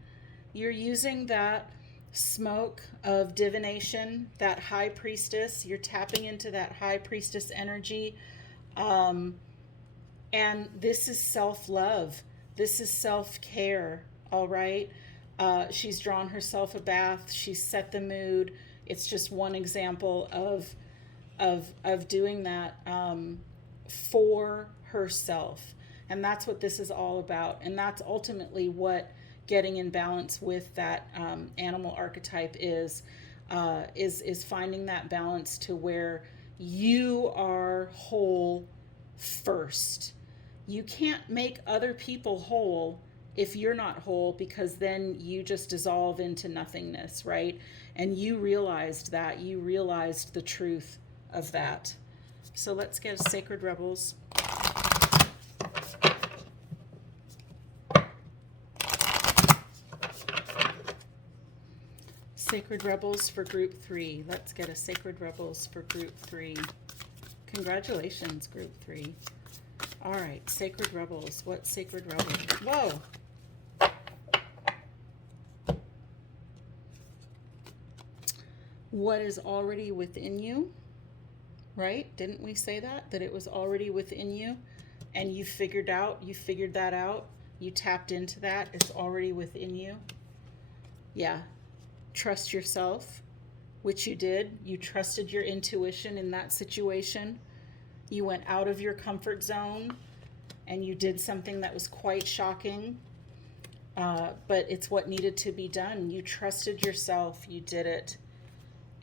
You're using that smoke of divination, that high priestess. You're tapping into that high priestess energy. Um, and this is self love. This is self care. All right. She's drawn herself a bath. She's set the mood. It's just one example of doing that for herself, and that's what this is all about. And that's ultimately what getting in balance with that animal archetype is finding that balance to where you are whole first. You can't make other people whole if you're not whole, because then you just dissolve into nothingness, right? And you realized that. You realized the truth of that. So let's get a Sacred Rebels. Sacred Rebels for Group 3. Let's get a Sacred Rebels for Group 3. Congratulations, Group 3. All right, Sacred Rebels. What Sacred Rebels? Whoa! What is already within you, right? Didn't we say that? That it was already within you, and you figured that out. You tapped into that. It's already within you. Yeah. Trust yourself, which you did. You trusted your intuition in that situation. You went out of your comfort zone and you did something that was quite shocking, but it's what needed to be done. You trusted yourself. You did it.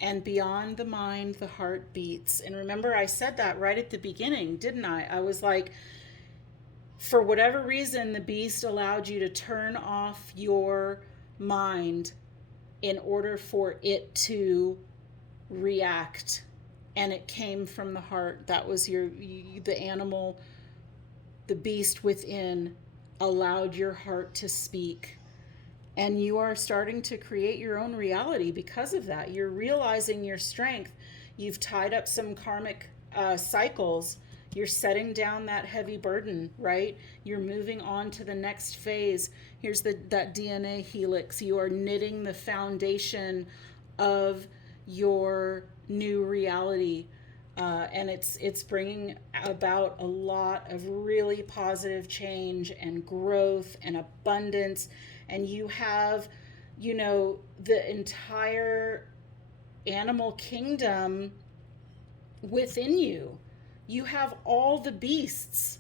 And beyond the mind, the heart beats. And remember, I said that right at the beginning, didn't I? I was like, for whatever reason, the beast allowed you to turn off your mind in order for it to react. And it came from the heart. That was the animal, the beast within allowed your heart to speak. And you are starting to create your own reality because of that. You're realizing your strength. You've tied up some karmic cycles. You're setting down that heavy burden, right? You're moving on to the next phase. Here's that DNA helix. You are knitting the foundation of your new reality. And it's bringing about a lot of really positive change and growth and abundance. And you have, the entire animal kingdom within you. You have all the beasts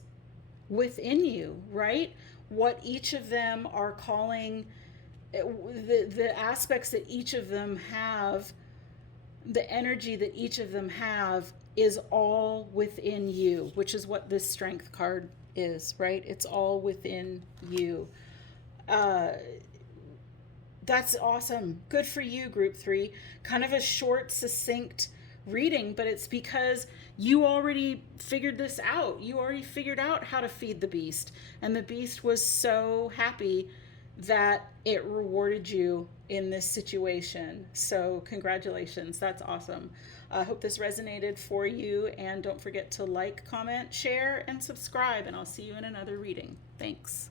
within you, right? What each of them are calling, the aspects that each of them have, the energy that each of them have is all within you, which is what this strength card is, right? It's all within you. That's awesome. Good for you, Group 3. Kind of a short, succinct reading, but it's because you already figured this out. You already figured out how to feed the beast. And the beast was so happy that it rewarded you in this situation. So congratulations. That's awesome. I hope this resonated for you. And don't forget to like, comment, share, and subscribe. And I'll see you in another reading. Thanks.